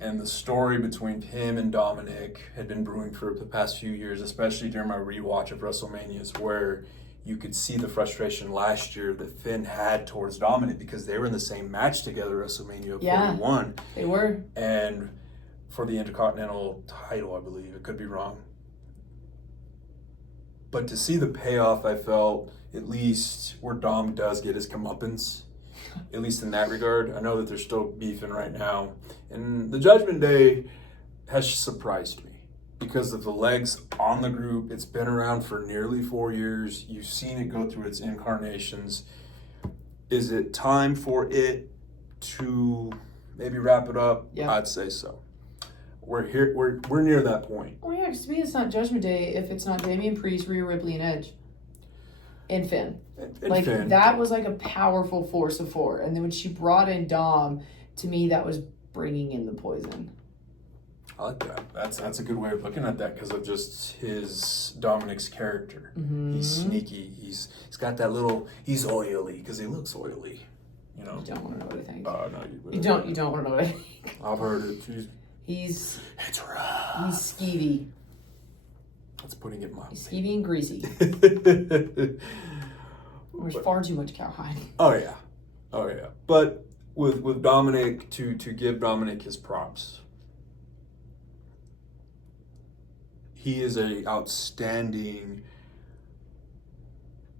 And the story between him and Dominic had been brewing for the past few years, especially during my rewatch of WrestleManias, where you could see the frustration last year that Finn had towards Dominic, because they were in the same match together, WrestleMania 41. They were. And for the Intercontinental title, I believe. It could be wrong. But to see the payoff, I felt, at least where Dom does get his comeuppance, at least in that regard. I know that they're still beefing right now. And the Judgment Day has surprised me because of the legs on the group. It's been around for nearly 4 years. You've seen it go through its incarnations. Is it time for it to maybe wrap it up? Yeah. I'd say so. We're here. We're near that point. Oh yeah, because to me it's not Judgment Day if it's not Damian Priest, Rhea Ripley, and Edge. And Finn. And Finn. That was like a powerful force of four. And then when she brought in Dom, to me that was bringing in the poison. I like that. That's a good way of looking at that, because of just his Dominic's character. Mm-hmm. He's sneaky. He's got that little. He's oily because he looks oily. You know. You don't want to know what I think. No, You don't want to know what I think. I've heard it. He's rough. He's skeevy. That's putting it mildly. He's skeevy and greasy. There's far too much cowhide. Oh yeah. But with Dominic, to give Dominic his props. He is a outstanding.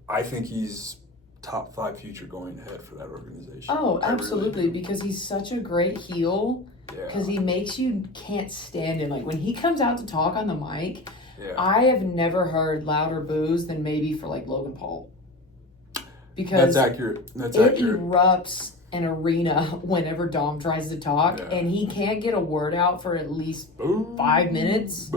I think he's top 5 future going ahead for that organization. Oh, absolutely, really because he's such a great heel. Because he makes you can't stand him. Like when he comes out to talk on the mic, I have never heard louder boos than maybe for like Logan Paul. Because that's accurate. It erupts an arena whenever Dom tries to talk, and he can't get a word out for at least 5 minutes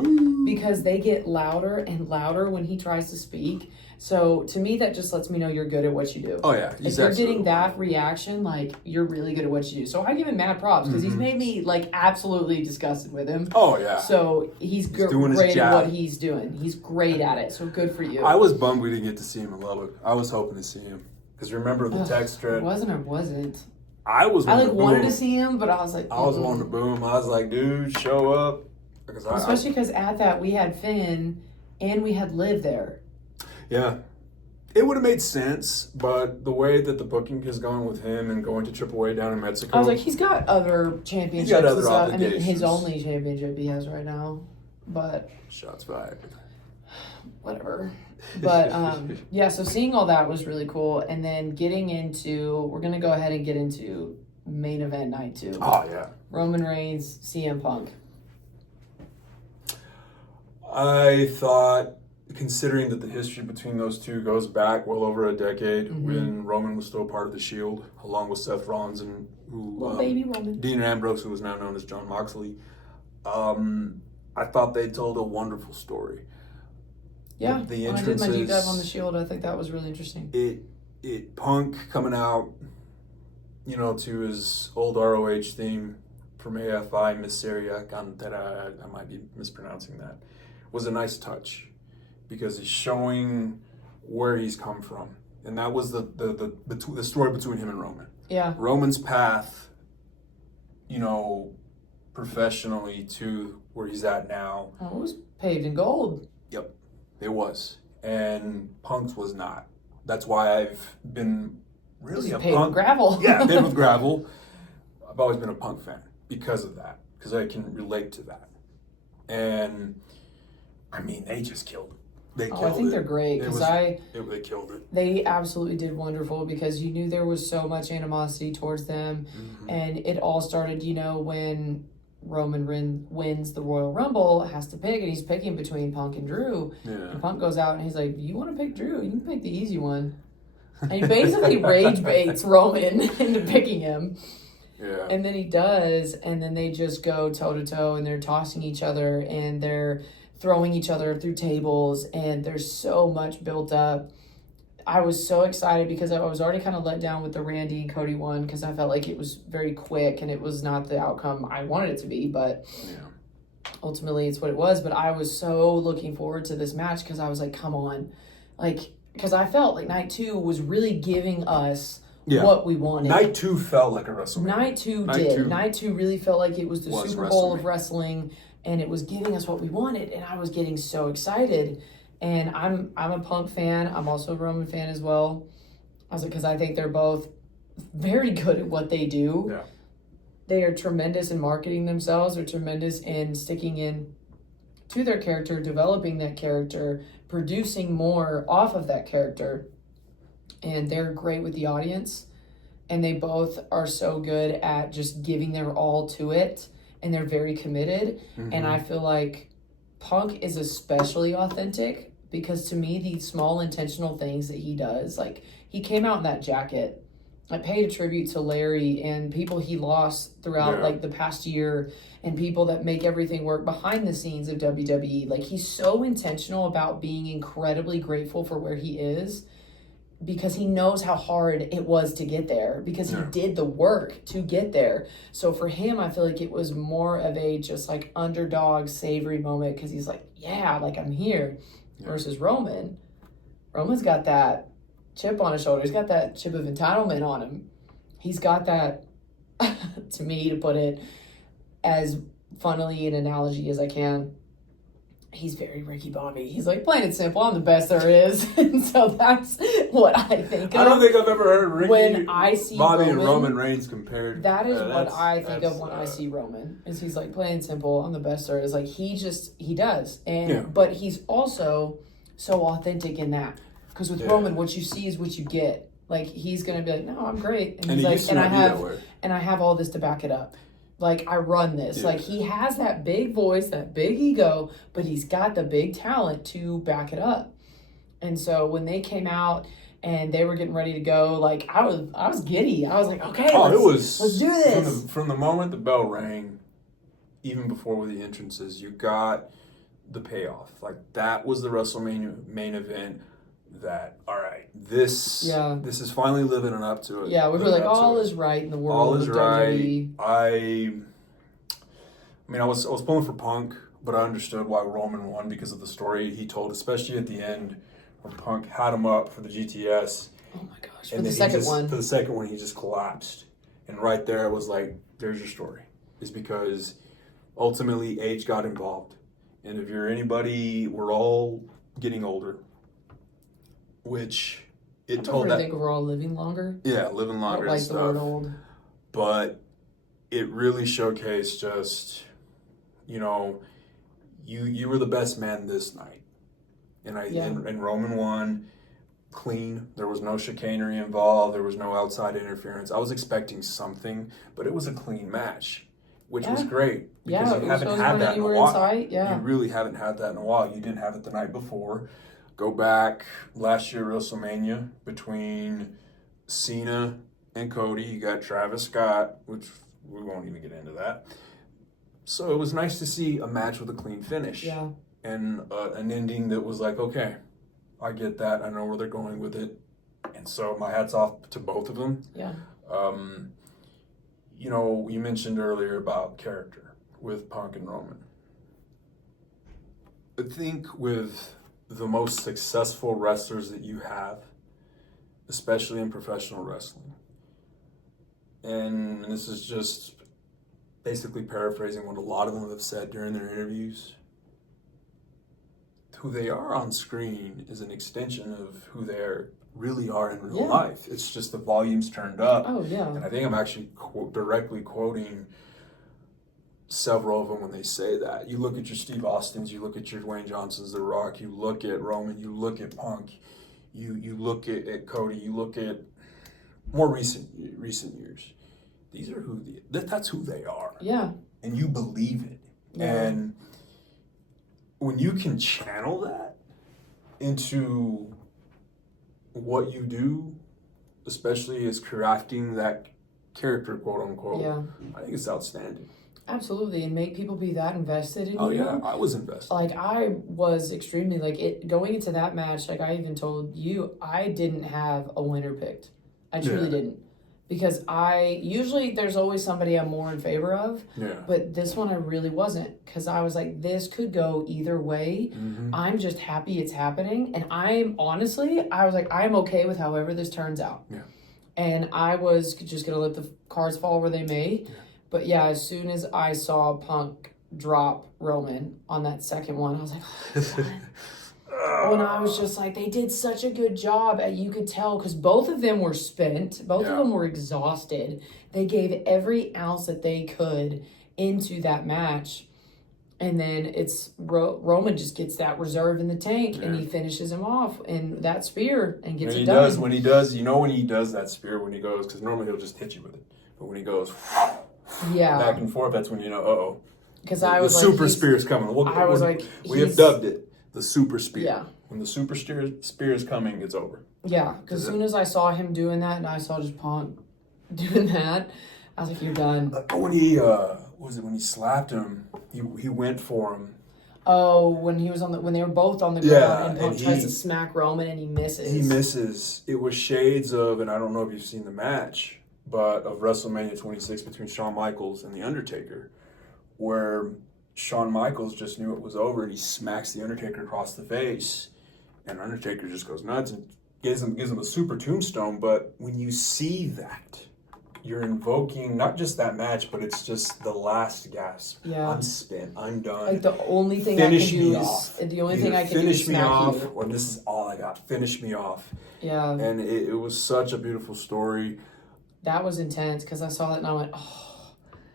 because they get louder and louder when he tries to speak. So to me, that just lets me know you're good at what you do. Oh yeah, if you're getting that reaction, like you're really good at what you do. So I give him mad props because he's made me like absolutely disgusted with him. Oh yeah. So he's great at what he's doing. He's great at it. So good for you. I was bummed we didn't get to see him in Lubbock. I was hoping to see him because remember the text thread. Wasn't or wasn't. I wanted to see him, but I was like, I was wanting to boo him. I was like, dude, show up. Especially because at that we had Finn and we had Liv there. Yeah. It would have made sense, but the way that the booking has gone with him and going to AAA down in Mexico. I was like, he's got other championships. He's got other obligations. obligations. His only championship he has right now. But shots fired. Whatever. But yeah, so seeing all that was really cool. And then we're going to go ahead and get into main event night 2. Oh, yeah. Roman Reigns, CM Punk. I thought, considering that the history between those two goes back well over a decade, when Roman was still part of the Shield, along with Seth Rollins and baby Roman. Dean Ambrose, who was now known as John Moxley, I thought they told a wonderful story. Yeah, the when I did my deep dive entrances, on the Shield, I think that was really interesting. it Punk coming out, you know, to his old ROH theme from AFI, Miseria Cantera, I might be mispronouncing that, was a nice touch because he's showing where he's come from. And that was the story between him and Roman. Yeah. Roman's path, you know, professionally to where he's at now. Oh, it was paved in gold. Yep, it was. And Punk's was not. That's why I've been really a paved Punk. with gravel. Yeah, paved with gravel. I've always been a Punk fan because of that, because I can relate to that. And I mean, they just killed it. They killed it. I think they're great because they killed it. They absolutely did wonderful because you knew there was so much animosity towards them, and it all started, you know, when Roman wins the Royal Rumble, has to pick, and he's picking between Punk and Drew. Yeah. And Punk goes out and he's like, "You want to pick Drew? You can pick the easy one." And he basically rage baits Roman into picking him. Yeah. And then he does, and then they just go toe to toe, and they're tossing each other, and they're throwing each other through tables, and there's so much built up. I was so excited because I was already kind of let down with the Randy and Cody one because I felt like it was very quick and it was not the outcome I wanted it to be, but ultimately it's what it was. But I was so looking forward to this match because I was like, come on. Like, because I felt like night 2 was really giving us what we wanted. Night 2 felt like a WrestleMania. Night 2 did. Night 2 really felt like it was the Super Bowl of wrestling, and it was giving us what we wanted, and I was getting so excited. And I'm a Punk fan. I'm also a Roman fan as well. I was like, because I think they're both very good at what they do. Yeah. They are tremendous in marketing themselves. They're tremendous in sticking in to their character, developing that character, producing more off of that character. And they're great with the audience. And they both are so good at just giving their all to it. And they're very committed. And I feel like Punk is especially authentic because to me, these small intentional things that he does, like he came out in that jacket. I paid a tribute to Larry and people he lost throughout like the past year and people that make everything work behind the scenes of WWE. Like he's so intentional about being incredibly grateful for where he is because he knows how hard it was to get there because he did the work to get there. So for him, I feel like it was more of a just like underdog savory moment because he's like, yeah, like I'm here. Versus Roman's got that chip on his shoulder. He's got that chip of entitlement on him. He's got that, to me, to put it as funnily an analogy as I can, he's very Ricky Bobby. He's like, plain and simple, I'm the best there is. And so that's what I think of. I don't think I've ever heard Ricky when I see Bobby and Roman Reigns compared. That is what I think of when I see Roman. Is he's like, plain and simple, I'm the best there is. Like, he does. And but he's also so authentic in that. Because with Roman, what you see is what you get. Like, he's going to be like, no, I'm great. And he's like, and I have all this to back it up. Like, I run this. Like, he has that big voice, that big ego, but he's got the big talent to back it up. And so when they came out and they were getting ready to go, like, I was giddy. I was like, okay, let's do this. From the moment the bell rang, even before with the entrances, you got the payoff. Like, that was the WrestleMania main event. That all right, this is finally living up to it. Yeah, we were like, all is right in the world. All is right. WWE. I mean, I was pulling for Punk, but I understood why Roman won because of the story he told, especially at the end where Punk had him up for the GTS. Oh my gosh! For the second one, he just collapsed, and right there, it was like, there's your story. Is because ultimately age got involved, and if you're anybody, we're all getting older. Which it told that I think we're all living longer. Yeah, living longer. I don't like and stuff. The word old. But it really showcased just, you know, you were the best man this night, and and Roman won. clean. There was no chicanery involved. There was no outside interference. I was expecting something, but it was a clean match, which was great because you haven't had that in a while. You really haven't had that in a while. You didn't have it the night before. Go back last year, WrestleMania, between Cena and Cody. You got Travis Scott, which we won't even get into that. So it was nice to see a match with a clean finish. Yeah. And an ending that was like, okay, I get that. I know where they're going with it. And so my hat's off to both of them. Yeah. You know, you mentioned earlier about character with Punk and Roman. I think with the most successful wrestlers that you have, especially in professional wrestling, and this is just basically paraphrasing what a lot of them have said during their interviews, who they are on screen is an extension of who they really are in real life. It's just the volume's turned up. Oh, yeah. And I think I'm actually directly quoting several of them when they say that. You look at your Steve Austins, you look at your Dwayne Johnsons, The Rock, you look at Roman, you look at Punk, you look at Cody, you look at more recent years. These are that's who they are. Yeah. And you believe it. Yeah. And when you can channel that into what you do, especially as crafting that character, quote unquote, I think it's outstanding. Absolutely, and make people be that invested in you. Oh yeah, I was invested. Like I was extremely going into that match. Like I even told you, I didn't have a winner picked. I truly didn't, because there's always somebody I'm more in favor of. Yeah. But this one I really wasn't, because I was like, this could go either way. Mm-hmm. I'm just happy it's happening, and I was like, I'm okay with however this turns out. Yeah. And I was just gonna let the cards fall where they may. Yeah. But yeah, as soon as I saw Punk drop Roman on that second one, I was like, oh, when I was just like, they did such a good job. You could tell, because both of them were spent. Both of them were exhausted. They gave every ounce that they could into that match. And then it's Roman just gets that reserve in the tank, and he finishes him off in that spear and gets it done. When he does that spear, when he goes, because normally he'll just hit you with it. But when he goes back and forth, that's when you know, because the super spear is coming. We have dubbed it the super spear. Yeah. When the super spear is coming, it's over. Yeah, because as soon as I saw him doing that, and I saw just Punk doing that, I was like, "You're done." When he slapped him, he went for him. Oh, when they were both on the ground, and Punk tries to smack Roman, and he misses. It was shades of, and I don't know if you've seen the match, but of WrestleMania 26 between Shawn Michaels and The Undertaker, where Shawn Michaels just knew it was over, and he smacks The Undertaker across the face, and Undertaker just goes nuts and gives him a super tombstone. But when you see that, you're invoking not just that match, but it's just the last gasp. Yeah. I'm spent. I'm done. Like the only thing I can do is finish me off, or this is all I got. Finish me off. Yeah. And it was such a beautiful story. That was intense, because I saw that and I went, oh.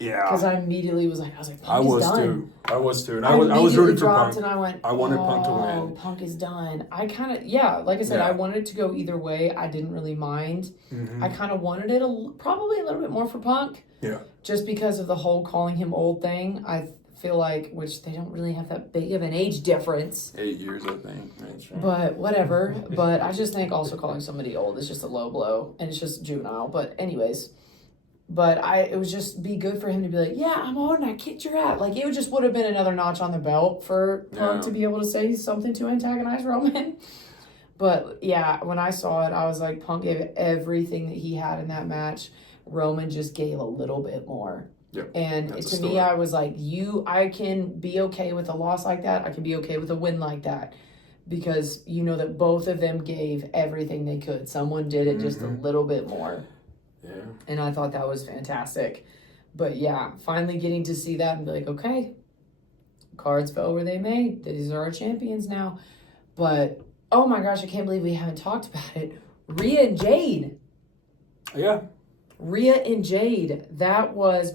Yeah. Because I immediately was like, Punk is done. I was too. And I was rooting for Punk. And I went, I wanted Punk to win. Punk is done. I kind of, like I said, I wanted it to go either way. I didn't really mind. Mm-hmm. I kind of wanted it probably a little bit more for Punk. Yeah. Just because of the whole calling him old thing. I feel like, which they don't really have that big of an age difference. 8 years, I think. That's right. But whatever. But I just think also calling somebody old is just a low blow. And it's just juvenile. But anyways. But it would just be good for him to be like, yeah, I'm old and I kicked your ass. Like, it just would have been another notch on the belt for Punk to be able to say something to antagonize Roman. But, yeah, when I saw it, I was like, Punk gave everything that he had in that match. Roman just gave a little bit more. Yeah, and to me, I was like, I can be okay with a loss like that. I can be okay with a win like that. Because you know that both of them gave everything they could. Someone did it just a little bit more. Yeah. And I thought that was fantastic. But yeah, finally getting to see that and be like, okay, cards fell where they may. These are our champions now. But, oh my gosh, I can't believe we haven't talked about it. Rhea and Jade. Yeah. Rhea and Jade. That was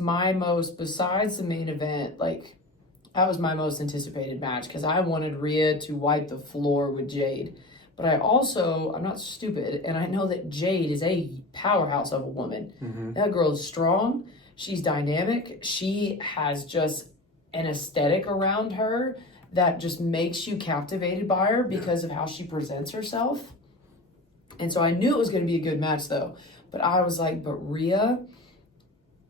besides the main event, that was my most anticipated match, because I wanted Rhea to wipe the floor with Jade. But I'm not stupid, and I know that Jade is a powerhouse of a woman. Mm-hmm. That girl is strong. She's dynamic. She has just an aesthetic around her that just makes you captivated by her because of how she presents herself. And so I knew it was going to be a good match, though. But I was like, but Rhea,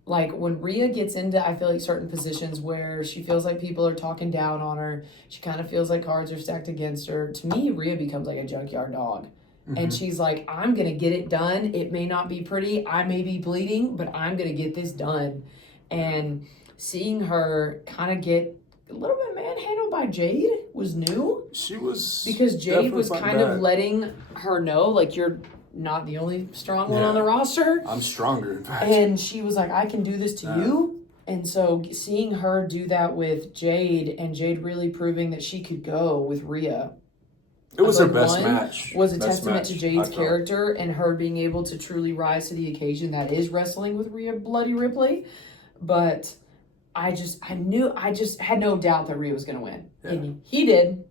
like when Rhea gets into, I feel like certain positions where she feels like people are talking down on her, she kind of feels like cards are stacked against her. To me, Rhea becomes like a junkyard dog. Mm-hmm. And she's like, I'm going to get it done. It may not be pretty. I may be bleeding, but I'm going to get this done. And seeing her kind of get a little bit manhandled by Jade was new. She was... Because Jade was kind of letting her know, like, you're not the only strong one on the roster. I'm stronger, in fact. And she was like, I can do this to you. And so seeing her do that with Jade, and Jade really proving that she could go with Rhea. It was her best match. Was a testament to Jade's character and her being able to truly rise to the occasion that is wrestling with Rhea Bloody Ripley. But I just had no doubt that Rhea was going to win. Yeah. And he did.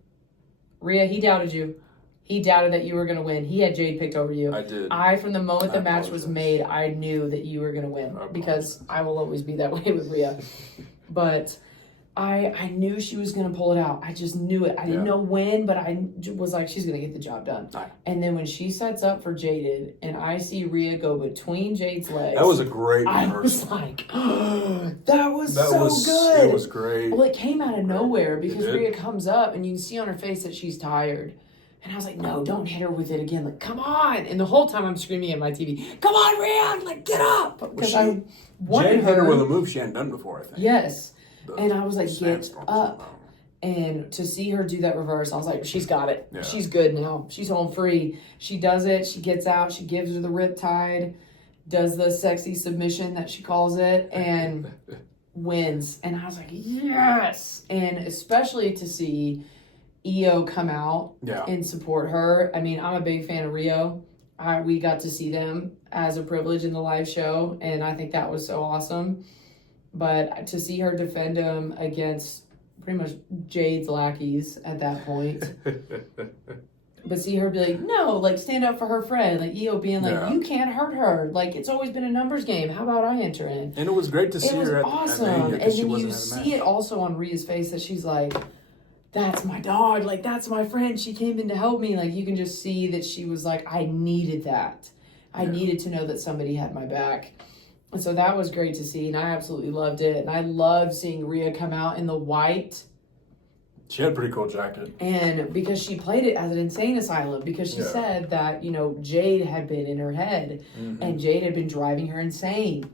Rhea, he doubted you. He doubted that you were going to win. He had Jade picked over you. I did. From the moment the match was made, I knew that you were going to win because I will always be that way with Rhea. But I knew she was going to pull it out. I just knew it. I didn't know when, but I was like, she's going to get the job done. And then when she sets up for Jaded and I see Rhea go between Jade's legs. That was a great reversal. I was like, that was so good. It was great. Well, it came out of nowhere because Rhea comes up and you can see on her face that she's tired. And I was like, no, don't hit her with it again. Like, come on. And the whole time I'm screaming at my TV, come on, Rhea. Like, get up. Because Jade hit her with a move she hadn't done before, I think. Yes. And I was like, get up. And to see her do that reverse, I was like, she's got it. Yeah. She's good now. She's home free. She does it. She gets out. She gives her the riptide, does the sexy submission that she calls it, and wins. And I was like, yes. And especially to see Io come out and support her. I mean, I'm a big fan of Rio. We got to see them as a privilege in the live show, and I think that was so awesome. But to see her defend him against pretty much Jade's lackeys at that point. But see her be like, no, like stand up for her friend. Like Io being like, you can't hurt her. Like it's always been a numbers game. How about I enter in? And it was great to see her at awesome. And then you see it also on Rhea's face that she's like, that's my dog. Like that's my friend. She came in to help me. Like you can just see that she was like, I needed that. I needed to know that somebody had my back. And so that was great to see, and I absolutely loved it. And I loved seeing Rhea come out in the white. She had a pretty cool jacket. And because she played it as an insane asylum, because she said that, Jade had been in her head, and Jade had been driving her insane.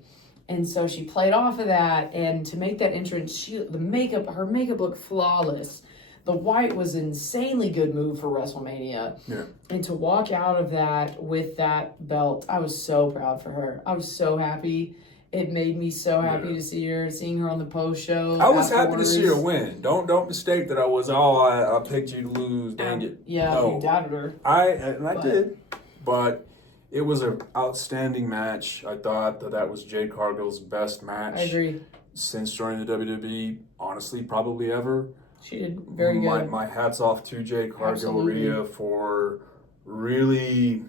And so she played off of that, and to make that entrance, her makeup looked flawless. The white was an insanely good move for WrestleMania. Yeah. And to walk out of that with that belt, I was so proud for her. I was so happy. It made me so happy to see her, seeing her on the post show. I was happy to see her win. Don't mistake that I was, I picked you to lose, dang it. Yeah, no. You doubted her. I did. But it was an outstanding match. I thought that was Jade Cargill's best match. I agree. Since joining the WWE, honestly, probably ever. She did very good. My hat's off to Jade Cargill, Rhea, for really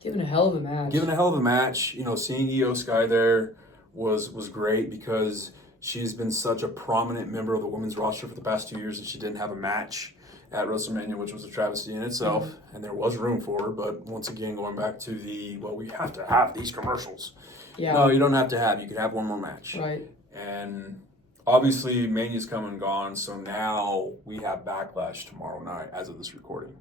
giving a hell of a match. Seeing Io Sky there was great because she's been such a prominent member of the women's roster for the past 2 years, and she didn't have a match at WrestleMania, which was a travesty in itself, and there was room for her. But once again, going back to we have to have these commercials. Yeah. No, you don't have to have. You could have one more match. Right. And obviously, Mania's come and gone, so now we have Backlash tomorrow night as of this recording.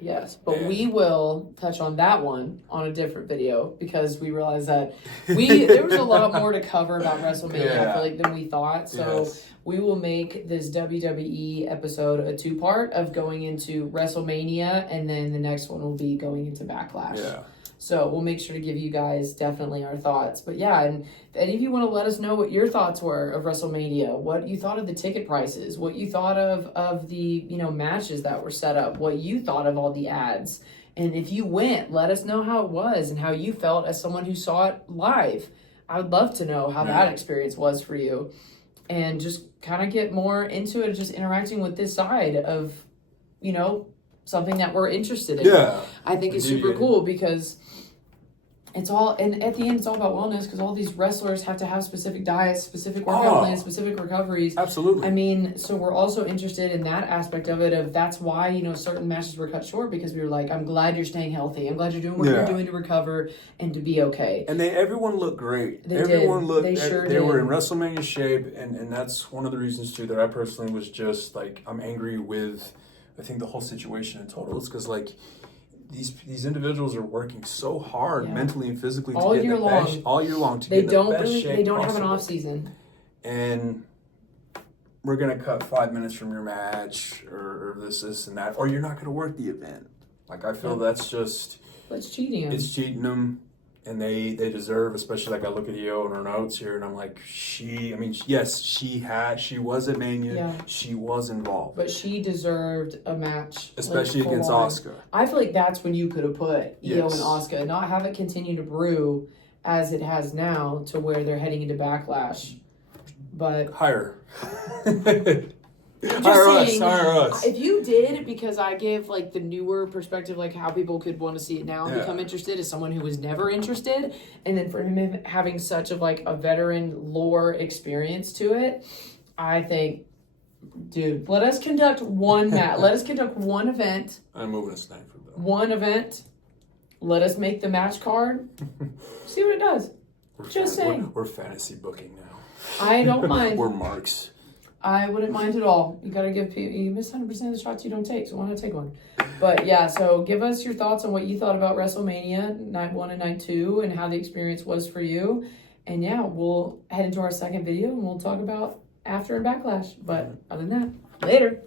Yes, but we will touch on that one on a different video because we realized that there was a lot more to cover about WrestleMania, I feel like, than we thought. So we will make this WWE episode a two-part of going into WrestleMania, and then the next one will be going into Backlash. Yeah. So we'll make sure to give you guys definitely our thoughts. But yeah, and if any of you want to let us know what your thoughts were of WrestleMania, what you thought of the ticket prices, what you thought of the matches that were set up, what you thought of all the ads. And if you went, let us know how it was and how you felt as someone who saw it live. I would love to know how that experience was for you. And just kind of get more into it, just interacting with this side of, something that we're interested in. Yeah. I think it's super cool because it's all, and at the end, it's all about wellness because all these wrestlers have to have specific diets, specific workout plans, specific recoveries. Absolutely. I mean, so we're also interested in that aspect of it. Of that's why, you know, certain matches were cut short because we were like, I'm glad you're staying healthy. I'm glad you're doing what you're doing to recover and to be okay. And everyone looked great. They were in WrestleMania shape, and that's one of the reasons too that I personally was just like, I'm angry with, I think, the whole situation in total. It's because like these individuals are working so hard mentally and physically all to get year the long. best all year long to They get don't the best really, shape they don't possible. have an off season. And we're gonna cut 5 minutes from your match or this and that, or you're not gonna work the event. Like I feel that's cheating them. It's cheating them. And they deserve, especially like I look at EO and her notes here, and I'm like, she was at Mania, she was involved, but she deserved a match, especially like, against Asuka. I feel like that's when you could have put EO and Asuka, not have it continue to brew as it has now to where they're heading into Backlash. But hire us. If you did, because I give like the newer perspective, like how people could want to see it now and become interested as someone who was never interested, and then for him having such of like a veteran lore experience to it, I think, dude, let us conduct one match. Let us conduct one event. I'm moving a sniper though. One event. Let us make the match card. See what it does. Saying. We're fantasy booking now. I don't mind. We're marks. I wouldn't mind at all. You gotta give people, you miss 100% of the shots you don't take, so why not take one? But yeah, so give us your thoughts on what you thought about WrestleMania Night 1 and Night 2 and how the experience was for you. And yeah, we'll head into our second video and we'll talk about after and Backlash. But other than that, later.